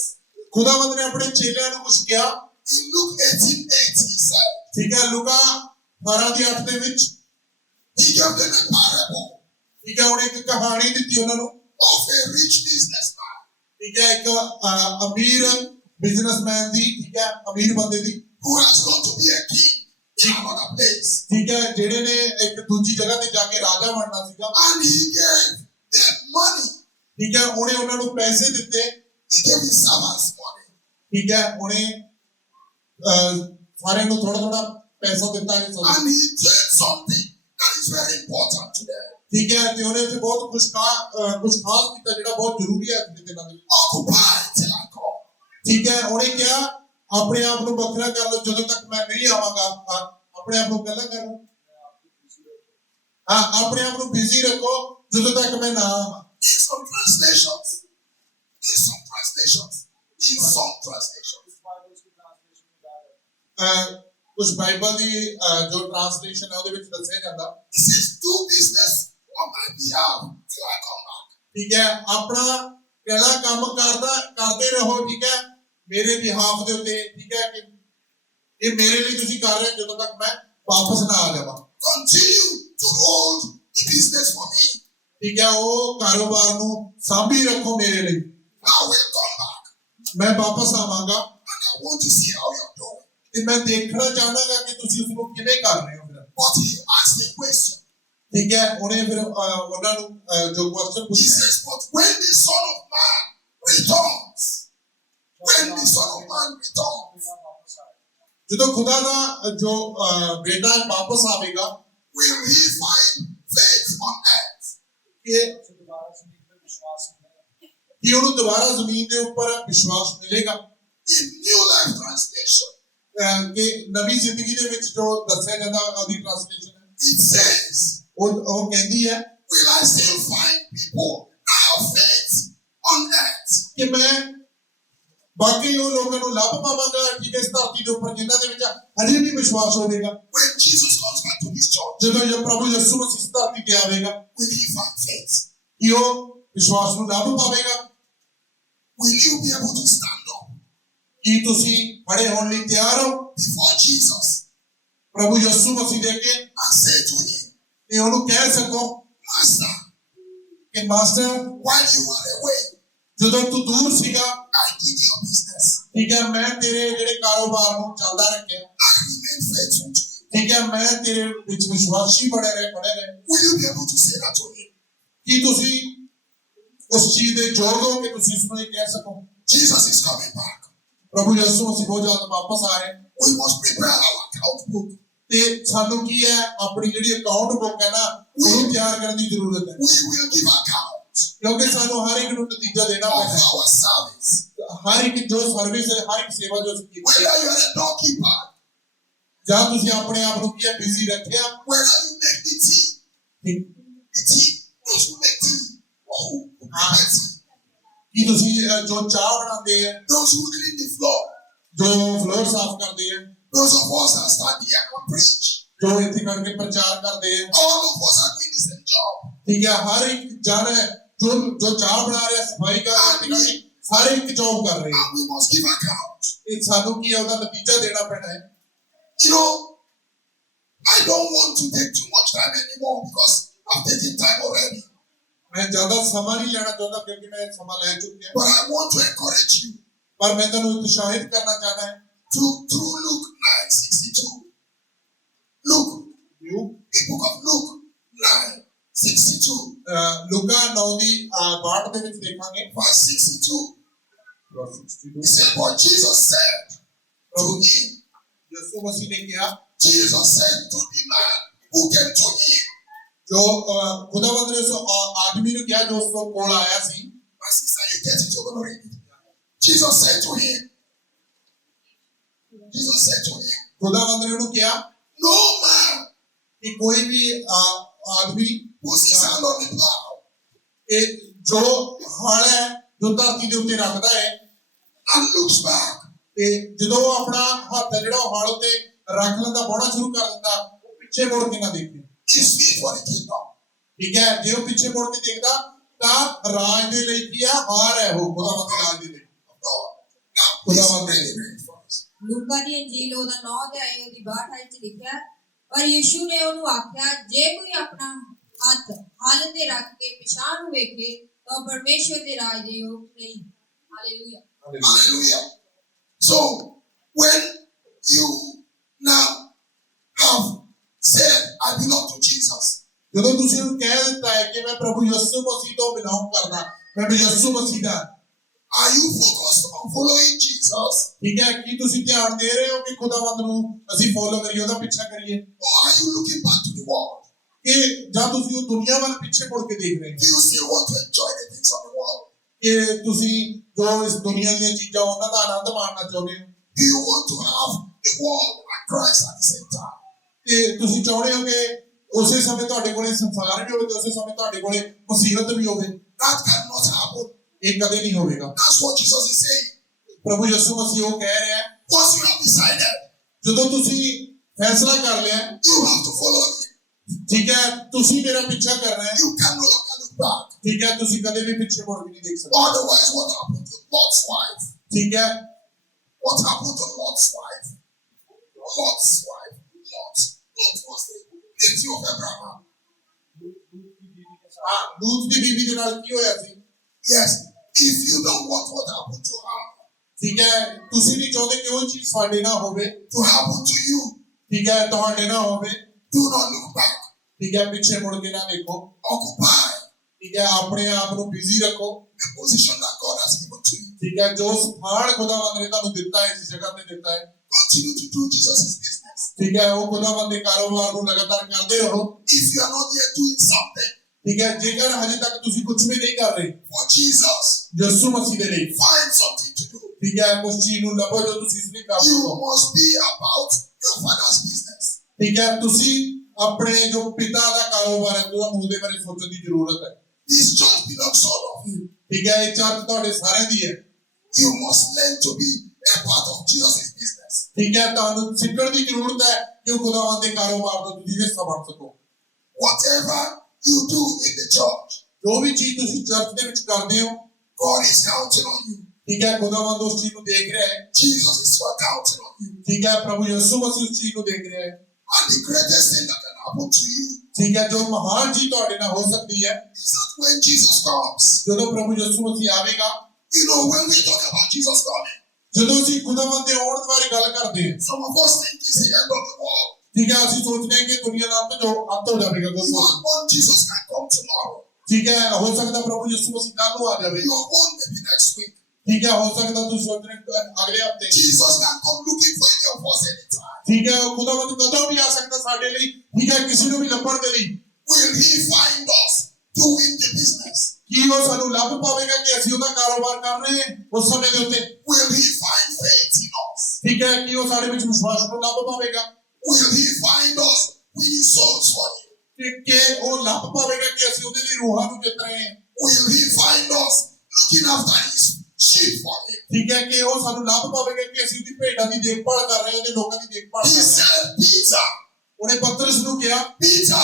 ਖੁਦਾਵੰਦ ਨੇ ਆਪਣੇ ਚੇਲਿਆਂ ਨੂੰ ਕੁਝ ਕਿਹਾ। In Luke 18:8, he said, ਠੀਕ ਹੈ, ਲੂਕਾ 12:8 ਦੇ ਵਿੱਚ he gave them a parable ਠੀਕ ਹੈ, ਉਹਨੇ ਇੱਕ ਕਹਾਣੀ ਦਿੱਤੀ ਉਹਨਾਂ ਨੂੰ। of a rich businessman ਠੀਕ ਹੈ, ਇੱਕ ਅਮੀਰ ਬਿਜ਼ਨਸਮੈਨ ਦੀ, ਠੀਕ ਹੈ, ਅਮੀਰ ਬੰਦੇ ਦੀ, who has gone to be a king in another place. ਠੀਕ ਹੈ, ਜਿਹੜੇ ਨੇ ਇੱਕ ਦੂਜੀ ਜਗ੍ਹਾ ਤੇ ਜਾ ਕੇ ਰਾਜਾ ਬਣਨਾ ਸੀਗਾ। And he gave them money. ਠੀਕ ਹੈ, ਉਹਨੇ ਉਹਨਾਂ ਨੂੰ ਪੈਸੇ ਦਿੱਤੇ। He gave his servants money. ਠੀਕ ਹੈ, ਉਹਨੇ ਸਾਰਿਆਂ ਨੂੰ ਥੋੜਾ ਥੋੜਾ ਪੈਸਾ ਦਿੱਤਾ। And he did something that is very important today. ਠੀਕ ਹੈ, ਤੇ ਉਹਨੇ ਉੱਥੇ ਬਹੁਤ ਕੁਝ ਖਾਸ ਕੀਤਾ ਜਿਹੜਾ ਬਹੁਤ ਜ਼ਰੂਰੀ ਹੈ ਅੱਜ ਦੇ ਦਿਨਾਂ ਦੇ ਵਿੱਚ। Occupy till I come. ਠੀਕ ਹੈ, ਉਹਨੇ ਕਿਹਾ ਆਪਣੇ ਆਪ ਨੂੰ ਵੱਖਰਾ ਕਰ ਲਓ, ਜਦੋਂ ਤੱਕ ਮੈਂ ਨਹੀਂ ਆਵਾਂਗਾ। ਆਪਣੇ ਆਪ ਨੂੰ ਇਕੱਲਾ ਕਰ ਲਓ। ਹਾਂ, ਆਪਣੇ ਆਪ ਨੂੰ ਬਿਜ਼ੀ ਰੱਖੋ ਜਦੋਂ ਤੱਕ ਮੈਂ ਨਾ ਆਵਾਂ। In some translations, ਕੁਝ ਬਾਈਬਲ ਦੀ ਜੋ ਟ੍ਰਾਂਸਲੇਸ਼ਨ ਹੈ ਉਹਦੇ ਵਿੱਚ ਦੱਸਿਆ ਜਾਂਦਾ, it says, do business on my behalf till I come back. ਠੀਕ ਹੈ, ਆਪਣਾ ਪਹਿਲਾ ਕੰਮ ਕਰਦੇ ਰਹੋ। ਠੀਕ ਹੈ, ਮੇਰੇ ਬਿਹਾਫ ਦੇ ਉੱਤੇ। ਠੀਕ ਹੈ, ਕਿ ਇਹ ਮੇਰੇ ਲਈ ਤੁਸੀਂ ਕਰ ਰਹੇ ਹੋ ਜਦੋਂ ਤੱਕ ਮੈਂ ਵਾਪਸ ਨਾ ਆ ਜਾਵਾਂ। Continue to hold the business for me. ਠੀਕ ਹੈ, ਉਹ ਕਾਰੋਬਾਰ ਨੂੰ ਸਾਂਭੀ ਰੱਖੋ ਮੇਰੇ ਲਈ। I will come back ਮੈਂ ਵਾਪਸ ਆਵਾਂਗਾ and I want to see how you're doing. ਤੇ ਮੈਂ ਦੇਖਣਾ ਚਾਹਾਂਗਾ ਕਿ ਤੁਸੀਂ ਉਸ ਨੂੰ ਕਿਵੇਂ ਕਰ ਰਹੇ ਹੋ। ਫਿਰ But he asked a question. ਠੀਕ ਹੈ, ਉਹਨੇ ਫਿਰ ਉਹਨਾਂ ਨੂੰ ਜੋ ਕੁਐਸਚਨ He ਪੁੱਛਿਆ, says, but when the Son of Man returns, ਜਦੋਂ ਖੁਦਾ ਦਾ ਜੋ ਬੇਟਾ ਵਾਪਸ ਆਵੇਗਾ, will he find faith on earth? ਕਿ ਉਹਨੂੰ ਦੁਬਾਰਾ ਜ਼ਮੀਨ ਦੇ ਉੱਪਰ ਵਿਸ਼ਵਾਸ ਮਿਲੇਗਾ। In New Life Translation, ਕਿ ਨਵੀਂ ਜ਼ਿੰਦਗੀ ਦੇ ਵਿੱਚ ਜੋ ਦੱਸਿਆ ਜਾਂਦਾ ਉਹਦੀ ਟ੍ਰਾਂਸਲੇਸ਼ਨ ਹੈ, it says, ਉਹ ਕਹਿੰਦੀ ਹੈ will I still find people that have faith on earth? ਕਿ ਮੈਂ ਬਾਕੀ ਉਹ ਲੋਕਾਂ ਨੂੰ ਲੱਭ ਪਾਵਾਂਗਾ, ਠੀਕ ਹੈ, ਇਸ ਧਰਤੀ ਦੇ ਉੱਪਰ ਜਿਨ੍ਹਾਂ ਦੇ ਵਿੱਚ ਹਜੇ ਵੀ ਵਿਸ਼ਵਾਸ ਹੋਵੇਗਾ। When Jesus comes back to his church, ਜਦੋਂ ਪ੍ਰਭੂ ਯਿਸੂ ਮਸੀਹ ਇਸ ਧਰਤੀ ਤੇ ਆਵੇਗਾ, will he find faith? ਕਿ ਉਹ ਵਿਸ਼ਵਾਸ ਨੂੰ ਲੱਭ ਪਾਵੇਗਾ। Will you be able to stand up ਕੀ ਤੁਸੀਂ ਖੜੇ ਹੋਣ ਲਈ ਤਿਆਰ ਹੋ before Jesus ਪ੍ਰਭੂ ਯਿਸੂ ਮਸੀਹ ਦੇ ਅੱਗੇ and say to him, ਤੇ ਉਹਨੂੰ ਕਹਿ ਸਕੋ Master, ਕਿ master, while you were away, ਜਦੋਂ ਤੂੰ ਦੂਰ ਸੀਗਾ, I did your business. ਠੀਕ ਹੈ, ਮੈਂ ਤੇਰੇ ਜਿਹੜੇ ਕਾਰੋਬਾਰ ਨੂੰ ਚੱਲਦਾ ਰੱਖਿਆ, I remained faithful to you. ਠੀਕ ਹੈ, ਮੈਂ ਤੇਰੇ ਵਿੱਚ ਵਿਸ਼ਵਾਸੀ ਬਣੇ ਰਹੇ। Will you be able to say that to him? ਕੀ ਤੁਸੀਂ ਉਸ ਚੀਜ਼ ਦੇ ਯੋਗ ਹੋ ਕਿ ਤੁਸੀਂ ਇਸ ਨੂੰ ਇਹ ਕਹਿ ਸਕੋ? Jesus is coming back. ਪ੍ਰਭੂ ਯਿਸੂ ਮਸੀਹ ਬਹੁਤ ਜਲਦ ਵਾਪਸ ਆ ਰਹੇ। We must prepare our account book. ਤੇ ਸਾਨੂੰ ਕੀ ਹੈ, ਆਪਣੀ ਜਿਹੜੀ ਅਕਾਊਂਟ ਬੁੱਕ ਹੈ ਨਾ, ਉਹਨੂੰ ਤਿਆਰ ਕਰਨ ਦੀ ਜ਼ਰੂਰਤ ਹੈ। We will give account ਕਿਉਂਕਿ ਸਾਨੂੰ ਹਰ ਇੱਕ ਨੂੰ ਨਤੀਜਾ ਦੇਣਾ of ਪੈਣਾ ਹੈ। our service. ਹਰ ਇੱਕ ਜੋ ਸਰਵਿਸ ਹੈ, ਹਰ ਇੱਕ ਸੇਵਾ ਜੋ ਅਸੀਂ ਕੀਤੀ ਹੈ, Whether you are a doorkeeper, ਜਾਂ ਤੁਸੀਂ ਆਪਣੇ ਆਪ ਨੂੰ ਕੀ ਹੈ ਬਿਜ਼ੀ ਰੱਖਿਆ, whether you make the tea, those who make tea, or who prepare tea, ਕੀ ਤੁਸੀਂ ਜੋ ਚਾਹ ਬਣਾਉਂਦੇ ਆ, those who clean the floor, ਜੋ ਫਲੋਰ ਸਾਫ਼ ਕਰਦੇ ਆ, those of us that stand here and preach, ਜੋ ਇੱਥੇ ਕਰਕੇ ਪ੍ਰਚਾਰ ਕਰਦੇ ਆ, all of us are doing the same job. ਠੀਕ ਹੈ, ਹਰ ਇੱਕ ਜਨ ਹੈ ਜੋ ਚਾਹ ਬਣਾ ਰਿਹਾ, ਸਫਾਈ ਕਰ ਰਿਹਾ, ਠੀਕ ਹੈ, ਸਾਰੇ ਇੱਕ ਜੌਬ ਕਰ ਰਹੇ ਆ। And we must give account. ਇਹ ਸਾਨੂੰ ਕੀ ਹੈ, ਉਹਦਾ ਨਤੀਜਾ ਦੇਣਾ ਪੈਣਾ ਹੈ। You know, I don't want to take too much time anymore because I've taken time already. ਮੈਂ ਜ਼ਿਆਦਾ ਸਮਾਂ ਨਹੀਂ ਲੈਣਾ ਚਾਹੁੰਦਾ ਕਿਉਂਕਿ ਮੈਂ ਸਮਾਂ ਲੈ ਚੁੱਕਿਆ, But I want to encourage you ਪਰ ਮੈਂ ਤੁਹਾਨੂੰ ਉਤਸ਼ਾਹਿਤ ਕਰਨਾ ਚਾਹਦਾ ਹਾਂ through Luke 9:62. Luke, the book of Luke 9:62. ਲੂਕਾ 9 ਦੀ 62 ਦੇ ਵਿੱਚ ਦੇਖਾਂਗੇ। Verse 62. He said, but Jesus said to him, ਯਿਸੂ ਮਸੀਹ ਨੇ ਕਿਹਾ, Jesus said to the man who came to him, ਜੋ ਖੁਦਾਵੰਦ ਨੇ ਉਸ ਆਦਮੀ ਨੂੰ ਕਿਹਾ ਜੋ ਉਸ ਕੋਲ ਆਇਆ ਸੀ। my sister, you get it, you're going to read it. Jesus said to him, ਖੁਦਾਵੰਦ ਨੇ ਉਹਨੂੰ ਕਿਹਾ no man ਕਿ ਕੋਈ ਵੀ ਆਦਮੀ puts his hand on the plow ਇਹ ਜੋ ਹਲ ਹੈ ਜੋ ਧਰਤੀ ਦੇ ਉੱਤੇ ਰੱਖਦਾ ਹੈ and looks back, ਤੇ ਜਦੋਂ ਉਹ ਆਪਣਾ ਹੱਥ ਹੈ ਜਿਹੜਾ ਉਹ ਹਲ ਉੱਤੇ ਰੱਖ ਲੈਂਦਾ ਵਾਹੁਣਾ ਸ਼ੁਰੂ ਕਰ ਦਿੰਦਾ ਉਹ ਪਿੱਛੇ ਮੁੜ ਕੇ ਨਾ ਦੇਖੇ is fit for the kingdom. ਠੀਕ ਹੈ ਜੇ ਉਹ ਪਿੱਛੇ ਮੁੜ ਕੇ ਦੇਖਦਾ ਤਾਂ ਰਾਜ ਦੇ ਲਈ ਕੀ ਆ ਹਾਰ ਹੈ ਉਹ ਖੁਦਾਵੰਦ ਦੇ ਰਾਜ ਦੇ ਲਈ Now, please read it for us. ਲੂਕਾ ਦੀ ਇੰਜੀਲ ਉਹਦਾ 9 ਅਧਿਆਇ ਉਹਦੀ 62 ਚ ਲਿਖਿਆ ਹੈ, ਪਰ ਯਿਸੂ ਨੇ ਉਹਨੂੰ ਆਖਿਆ ਜੇ ਕੋਈ ਆਪਣਾ ਹੱਥ ਹਲ ਤੇ ਰੱਖ ਕੇ ਪਿਛਾਂਹ ਨੂੰ ਵੇਖੇ ਤਾਂ ਉਹ ਪਰਮੇਸ਼ਵਰ ਦੇ ਰਾਜ ਦੇ ਯੋਗ ਨਹੀਂ। Hallelujah. Hallelujah. So, when you now have said, I belong to Jesus, ਜਦੋਂ ਤੁਸੀਂ ਉਹਨੂੰ ਕਹਿ ਦਿੱਤਾ ਹੈ ਕਿ ਮੈਂ ਪ੍ਰਭੂ ਯਿਸੂ ਮਸੀਹ ਤੋਂ ਬਿਲੋਂਗ ਕਰਦਾ ਮੈਂ ਯਿਸੂ ਮਸੀਹ ਦਾ are you focused on following Jesus? ਠੀਕ ਹੈ ਕੀ ਤੁਸੀਂ ਧਿਆਨ ਦੇ ਰਹੇ ਹੋ ਕਿ ਖੁਦਾਵੰਦ ਨੂੰ ਅਸੀਂ ਫੋਲੋ ਕਰੀਏ ਉਹਦਾ ਪਿੱਛਾ ਕਰੀਏ Or are you looking back to the world? ਕਿ ਜਾਂ ਤੁਸੀਂ ਉਹ ਦੁਨੀਆ ਵੱਲ ਪਿੱਛੇ ਮੁੜ ਕੇ ਦੇਖ ਰਹੇ ਹੋ Do you still want to enjoy the things of the world? ਕਿ ਤੁਸੀਂ ਜੋ ਇਸ ਦੁਨੀਆ ਦੀਆਂ ਚੀਜ਼ਾਂ ਉਹਨਾਂ ਦਾ ਆਨੰਦ ਮਾਣਨਾ ਚਾਹੁੰਦੇ ਹੋ Do you want to have the world and Christ at the same time? ਕਿ ਤੁਸੀਂ ਚਾਹੁੰਦੇ ਹੋ ਕਿ ਉਸੇ ਸਮੇਂ ਤੁਹਾਡੇ ਕੋਲੇ ਸੰਸਾਰ ਵੀ ਹੋਵੇ ਤੇ ਉਸੇ ਸਮੇਂ ਤੁਹਾਡੇ ਕੋਲੇ ਮੁਸੀਬਤ ਵੀ ਹੋਵੇ That cannot happen. ਇਹ ਕਦੇ ਨਹੀਂ ਹੋਵੇਗਾ That's what Jesus is saying. ਪ੍ਰਭੂ ਯਿਸੂ ਮਸੀਹ ਉਹ ਕਹਿ ਰਿਹਾ ਹੈ Once you have decided, ਜਦੋਂ ਤੁਸੀਂ ਫੈਸਲਾ ਕਰ ਲਿਆ you have to follow me. ਠੀਕ ਹੈ ਤੁਸੀਂ ਮੇਰਾ ਪਿੱਛਾ ਕਰਨਾ ਹੈ You can no longer look back. ਠੀਕ ਹੈ ਤੁਸੀਂ ਕਦੇ ਵੀ ਪਿੱਛੇ ਮੁੜ ਕੇ ਨਹੀਂ ਦੇਖ ਸਕਦੇ Otherwise, what happened to Lot's wife? ਠੀਕ ਹੈ What happened to Lot's wife? Lot's wife. Lot was the nephew of Abraham. ਹਾਂ ਲੂਤ ਦੀ ਬੀਵੀ ਦੇ ਨਾਲ ਕੀ ਹੋਇਆ ਸੀ Yes. If you don't want what happened to her ਠੀਕ ਹੈ ਤੁਸੀਂ ਨਹੀਂ ਚਾਹੁੰਦੇ ਕਿ ਉਹ ਚੀਜ਼ ਸਾਡੇ ਨਾਲ ਹੋਵੇ to happen to you, ਠੀਕ ਹੈ ਤੁਹਾਡੇ ਨਾਲ ਹੋਵੇ do not look back. ਠੀਕ ਹੈ ਪਿੱਛੇ ਮੁੜ ਕੇ ਨਾ ਦੇਖੋ Occupy ਠੀਕ ਹੈ ਆਪਣੇ ਆਪ ਨੂੰ ਬਿਜ਼ੀ ਰੱਖੋ the position that God has given to you. ਠੀਕ ਹੈ ਜੋ ਸਥਾਨ ਖੁਦਾਵੰਦ ਨੇ ਤੁਹਾਨੂੰ ਦਿੱਤਾ ਹੈ ਇਸ ਜਗ੍ਹਾ ਤੇ ਦਿੱਤਾ ਹੈ Continue to do Jesus' business. ਠੀਕ ਹੈ ਉਹ ਖੁਦਾਵੰਦ ਦੇ ਕਾਰੋਬਾਰ ਨੂੰ ਲਗਾਤਾਰ ਕਰਦੇ ਰਹੋ If you are not yet doing something ਠੀਕ ਹੈ ਜੇਕਰ ਹਜੇ ਤੱਕ ਤੁਸੀਂ ਕੁਝ ਵੀ ਨਹੀਂ ਕਰ ਰਹੇ for Jesus, ਯਿਸੂ ਮਸੀਹ ਦੇ ਲਈ find something to do. ਠੀਕ ਹੈ ਉਸ ਚੀਜ਼ ਨੂੰ ਲੱਭੋ ਜੋ ਤੁਸੀਂ ਇਸ ਲਈ ਕਰ You ਸਕੋ must be about your father's business. ਠੀਕ ਹੈ ਤੁਸੀਂ ਆਪਣੇ ਜੋ ਪਿਤਾ ਦਾ ਕਾਰੋਬਾਰ ਹੈ ਤੁਹਾਨੂੰ ਉਹਦੇ ਬਾਰੇ ਸੋਚਣ ਦੀ ਜ਼ਰੂਰਤ ਹੈ This church belongs to all of you. ਠੀਕ ਹੈ ਇਹ ਚਰਚ ਤੁਹਾਡੇ ਸਾਰਿਆਂ ਦੀ ਹੈ You must learn to be a part of Jesus' business. ਠੀਕ ਹੈ ਤੁਹਾਨੂੰ ਸਿੱਖਣ ਦੀ ਜ਼ਰੂਰਤ ਹੈ ਕਿ ਉਹ ਖੁਦਾਵੰਦ ਦੇ ਕਾਰੋਬਾਰ ਦਾ ਤੁਸੀਂ ਹਿੱਸਾ ਬਣ ਸਕੋ Whatever you do in the church, ਜੋ ਵੀ ਚੀਜ਼ ਤੁਸੀਂ ਚਰਚ ਦੇ ਵਿੱਚ ਕਰਦੇ ਹੋ God is counting on you. ਠੀਕ ਹੈ ਖੁਦਾਵੰਦ ਉਸ ਚੀਜ਼ ਨੂੰ ਦੇਖ ਰਿਹਾ ਹੈ Jesus is counting on you. ਠੀਕ ਹੈ ਪ੍ਰਭੂ ਯਿਸੂ ਮਸੀਹ ਉਸ ਚੀਜ਼ ਨੂੰ ਦੇਖ ਰਿਹਾ ਹੈ And the greatest thing that can happen to you ਠੀਕ ਹੈ ਜੋ ਮਹਾਨ ਚੀਜ਼ ਤੁਹਾਡੇ ਨਾਲ ਹੋ ਸਕਦੀ ਹੈ is that when Jesus comes, ਜਦੋਂ ਪ੍ਰਭੂ ਯਿਸੂ ਮਸੀਹ ਆਵੇਗਾ you know, when we talk about Jesus coming, ਜਦੋਂ ਅਸੀਂ ਖੁਦਾਵੰਦ ਦੇ ਆਉਣ ਬਾਰੇ ਗੱਲ ਕਰਦੇ ਹਾਂ some of us think it's the end of the world. ਠੀਕ ਹੈ ਅਸੀਂ ਸੋਚਦੇ ਹਾਂ ਕਿ ਦੁਨੀਆ ਦਾ ਅੰਤ ਹੋ ਜਾਵੇਗਾ You are born, Jesus can come tomorrow. ਠੀਕ ਹੈ ਹੋ ਸਕਦਾ ਪ੍ਰਭੂ ਯਿਸੂ ਮਸੀਹ ਕੱਲ ਨੂੰ ਆ ਜਾਵੇ You are born maybe next week. ਠੀਕ ਹੈ ਹੋ ਸਕਦਾ ਤੁਸੀਂ ਸੋਚ ਰਹੇ ਹੋ ਅਗਲੇ ਹਫਤੇ Jesus can come looking for any of us anytime. ਠੀਕ ਹੈ ਖੁਦਾਵੰਦ ਕਦੋਂ ਵੀ ਆ ਸਕਦਾ ਸਾਡੇ ਲਈ ਠੀਕ ਹੈ ਕਿਸੇ ਨੂੰ ਵੀ ਲੱਭਣ ਦੇ ਲਈ Will he find us doing the business? ਕੀ ਉਹ ਸਾਨੂੰ ਲੱਭ ਪਾਵੇਗਾ ਕਿ ਅਸੀਂ ਉਹਦਾ ਕਾਰੋਬਾਰ ਕਰ ਰਹੇ ਹਾਂ ਉਸ ਸਮੇਂ ਦੇ ਉੱਤੇ Will he find faith in us? ਠੀਕ ਹੈ ਕਿ ਉਹ ਸਾਡੇ ਵਿੱਚ ਵਿਸ਼ਵਾਸ ਨੂੰ ਲੱਭ ਪਾਵੇਗਾ Will he find us winning souls for him? ਕਿ ਉਹ ਲੱਭ ਪਾਵੇਗਾ ਕਿ ਅਸੀਂ ਉਹਦੇ ਲਈ ਰੂਹਾਂ ਨੂੰ ਜਿੱਤ ਰਹੇ ਹਾਂ Will he find us looking after his sheep for him? ਠੀਕ ਹੈ ਕਿ ਉਹ ਸਾਨੂੰ ਲੱਭ ਪਾਵੇਗਾ ਕਿ ਅਸੀਂ ਉਹਦੀ ਭੇਡਾਂ ਦੀ ਦੇਖਭਾਲ ਕਰ ਰਹੇ ਹਾਂ ਤੇ ਲੋਕਾਂ ਦੀ ਦੇਖਭਾਲ He ਕਰ ਰਹੇ ਹਾਂ said, Peter, ਉਹਨੇ ਪਤਰਸ ਨੂੰ ਕਿਹਾ Peter,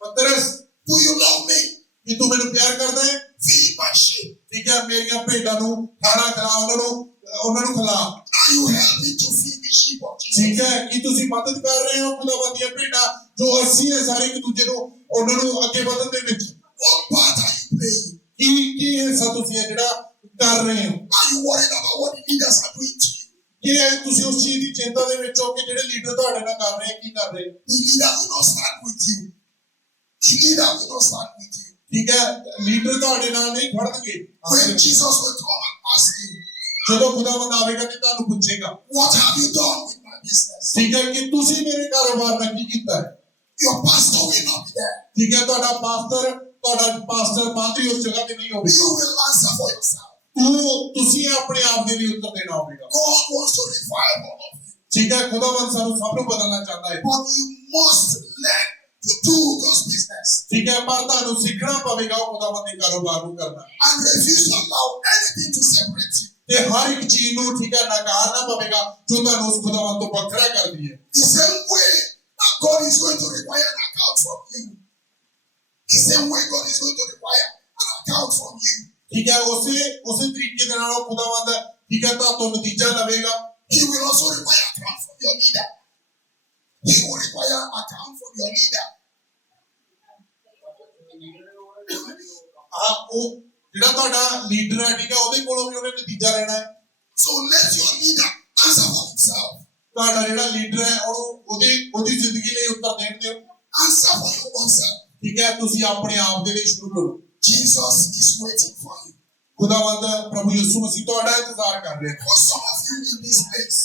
Patras do you love me? ਕਿ ਤੂੰ ਮੈਨੂੰ ਪਿਆਰ ਕਰਦਾ ਹੈ Feed my sheep. ਠੀਕ ਹੈ ਮੇਰੀਆਂ ਭੇਡਾਂ ਨੂੰ ਖਾਣਾ ਖਿਲਾ ਉਹਨਾਂ ਨੂੰ ਖਿਲਾ Are you helping to feed the sheep of Jesus? ਠੀਕ ਹੈ ਕਿ ਤੁਸੀਂ ਮਦਦ ਕਰ ਰਹੇ ਹੋ ਖੁਦਾਵੰਦ ਦੀਆਂ ਭੇਡਾਂ ਜੋ ਅਸੀਂ ਹੈ ਸਾਰੇ ਇੱਕ ਦੂਜੇ ਨੂੰ ਉਹਨਾਂ ਨੂੰ ਅੱਗੇ ਵਧਣ ਦੇ ਵਿੱਚ What part are you playing? ਕੀ ਹਿੱਸਾ ਤੁਸੀਂ ਹੈ ਜਿਹੜਾ ਕਰ ਰਹੇ ਹੋ Are you worried about what the leaders are doing to you? ਕਿ ਤੁਸੀਂ ਉਸ ਚੀਜ਼ ਦੀ ਚਿੰਤਾ ਦੇ ਵਿੱਚ ਹੋ ਕਿ ਜਿਹੜੇ ਲੀਡਰ ਤੁਹਾਡੇ ਨਾਲ ਕਰ ਰਹੇ ਕੀ ਕਰ ਰਹੇ The leader will not stand with you. The leader will not stand with you. ਠੀਕ ਹੈ ਲੀਡਰ ਤੁਹਾਡੇ ਨਾਲ ਨਹੀਂ ਖੜਨਗੇ When Jesus will come and ask you, ਜਦੋਂ ਖੁਦਾਵੰਦ ਆਵੇਗਾ ਤੇ ਤੁਹਾਨੂੰ ਪੁੱਛੇਗਾ what have you done with my business? ਠੀਕ ਹੈ ਕਿ ਤੁਸੀਂ ਮੇਰੇ ਕਾਰੋਬਾਰ ਨਾਲ ਕੀ ਕੀਤਾ ਹੈ Your pastor will not be there. ਠੀਕ ਹੈ ਤੁਹਾਡਾ ਪਾਸਟਰ ਪਾਦਰੀ ਉਸ ਜਗ੍ਹਾ ਤੇ ਨਹੀਂ ਹੋਵੇਗਾ You will answer for yourself. ਤੁਸੀਂ ਆਪਣੇ ਆਪ ਦੇ ਲਈ ਉੱਤਰ ਦੇਣਾ ਹੋਵੇਗਾ God wants to revive all of you. ਠੀਕ ਹੈ ਖੁਦਾਵੰਦ ਸਾਨੂੰ ਸਭ ਨੂੰ ਬਦਲਣਾ ਚਾਹੁੰਦਾ ਹੈ But you must learn to do God's business ਠੀਕ ਹੈ, ਪਰ ਤੁਹਾਨੂੰ ਸਿੱਖਣਾ ਪਵੇਗਾ ਉਹ ਖੁਦਾਵੰਦ ਦੇ ਕਾਰੋਬਾਰ ਨੂੰ ਕਰਨਾ, and refuse to allow anything to separate you. ਤੇ ਹਰ ਇੱਕ ਚੀਜ਼ ਨੂੰ ਠੀਕ ਹੈ ਨਕਾਰਨਾ ਪਵੇਗਾ ਜੋ ਤੁਹਾਨੂੰ ਉਸ ਖੁਦਾਵੰਦ ਤੋਂ ਵੱਖਰਾ ਕਰਦੀ ਹੈ। The same way that God is going to require an account from you, the same way God is going to require an account from you. ਠੀਕ ਹੈ, ਉਸੇ ਤਰੀਕੇ ਦੇ ਨਾਲ ਉਹ ਖੁਦਾਵੰਦ ਠੀਕ ਹੈ ਤੁਹਾਤੋਂ ਨਤੀਜਾ ਲਵੇਗਾ। He will also require account from your leader. He will require account from your leader. ਉਹ ਜਿਹੜਾ ਤੁਹਾਡਾ ਲੀਡਰ ਹੈ ਠੀਕ ਹੈ ਉਹਦੇ ਕੋਲੋਂ ਵੀ ਉਹਨੇ ਨਤੀਜਾ ਲੈਣਾ ਹੈ। So let your leader answer for himself. ਤੁਹਾਡਾ ਜਿਹੜਾ ਲੀਡਰ ਹੈ ਉਹਨੂੰ ਉਹਦੀ ਜ਼ਿੰਦਗੀ ਲਈ ਉੱਤਰ ਦੇਣ ਦਿਓ। Answer for your own self. ਠੀਕ ਹੈ, ਤੁਸੀਂ ਆਪਣੇ ਆਪ ਦੇ ਲਈ ਸ਼ੁਰੂ ਕਰੋ। Jesus is waiting for you. ਖੁਦਾਵੰਦ ਪ੍ਰਭੂ ਯਿਸੂ ਮਸੀਹ ਤੁਹਾਡਾ ਇੰਤਜ਼ਾਰ ਕਰ ਰਿਹਾ ਹੈ। For some of you in this place,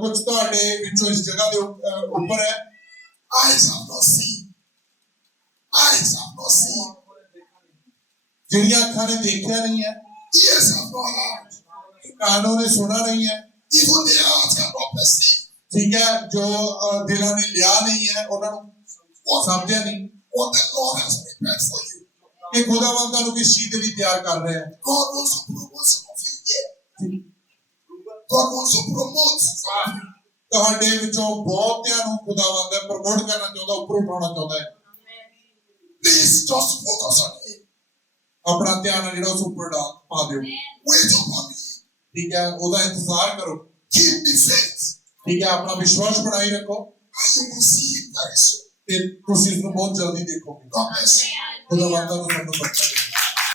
ਕੁਝ ਤੁਹਾਡੇ ਵਿੱਚੋਂ ਇਸ ਜਗ੍ਹਾ ਦੇ ਉੱਪਰ ਹੈ। eyes have not seen. Eyes have not seen. ਜਿਹੜੀਆਂ ਅੱਖਾਂ ਨੇ ਦੇਖਿਆ ਨਹੀਂ ਹੈ, Ears have not heard. ਕਾਨੋਂ ਨੇ ਸੁਣਾ ਨਹੀਂ ਹੈ, Even the heart cannot perceive ਠੀਕ ਹੈ, ਜੋ ਦਿਲਾਂ ਨੇ ਲਿਆ ਨਹੀਂ ਹੈ, ਉਹਨਾਂ ਨੂੰ ਸਮਝਿਆ ਨਹੀਂ what the Lord has prepared for you. ਕਿ ਖੁਦਾਵੰਦ ਤੁਹਾਨੂੰ ਕਿਸ ਚੀਜ਼ ਦੇ ਲਈ ਤਿਆਰ ਕਰ ਰਿਹਾ ਹੈ। God wants to promote some of you here. God wants to promote some of you. ਤੁਹਾਡੇ ਵਿੱਚੋਂ ਬਹੁਤਿਆਂ ਨੂੰ ਖੁਦਾਵੰਦ ਪ੍ਰਮੋਟ ਕਰਨਾ ਚਾਹੁੰਦਾ, ਉੱਪਰ ਉਠਾਉਣਾ ਚਾਹੁੰਦਾ ਹੈ। Please just focus on Him. ਆਪਣਾ ਧਿਆਨ ਜਿਹੜਾ ਉਸ ਉੱਪਰ ਪਾ ਦਿਓ। Wait upon Him. ਠੀਕ ਹੈ, ਉਹਦਾ ਇੰਤਜ਼ਾਰ ਕਰੋ। Keep the faith. ਠੀਕ ਹੈ, ਆਪਣਾ ਵਿਸ਼ਵਾਸ ਬਣਾਈ ਰੱਖੋ And you will see Him very soon. ਤੇ ਤੁਸੀਂ ਇਸ ਨੂੰ ਬਹੁਤ ਜਲਦੀ ਦੇਖੋਗੇ। God bless you. ਖੁਦਾਵੰਦ ਨੂੰ ਸਾਨੂੰ ਬਖਸ਼ੇ।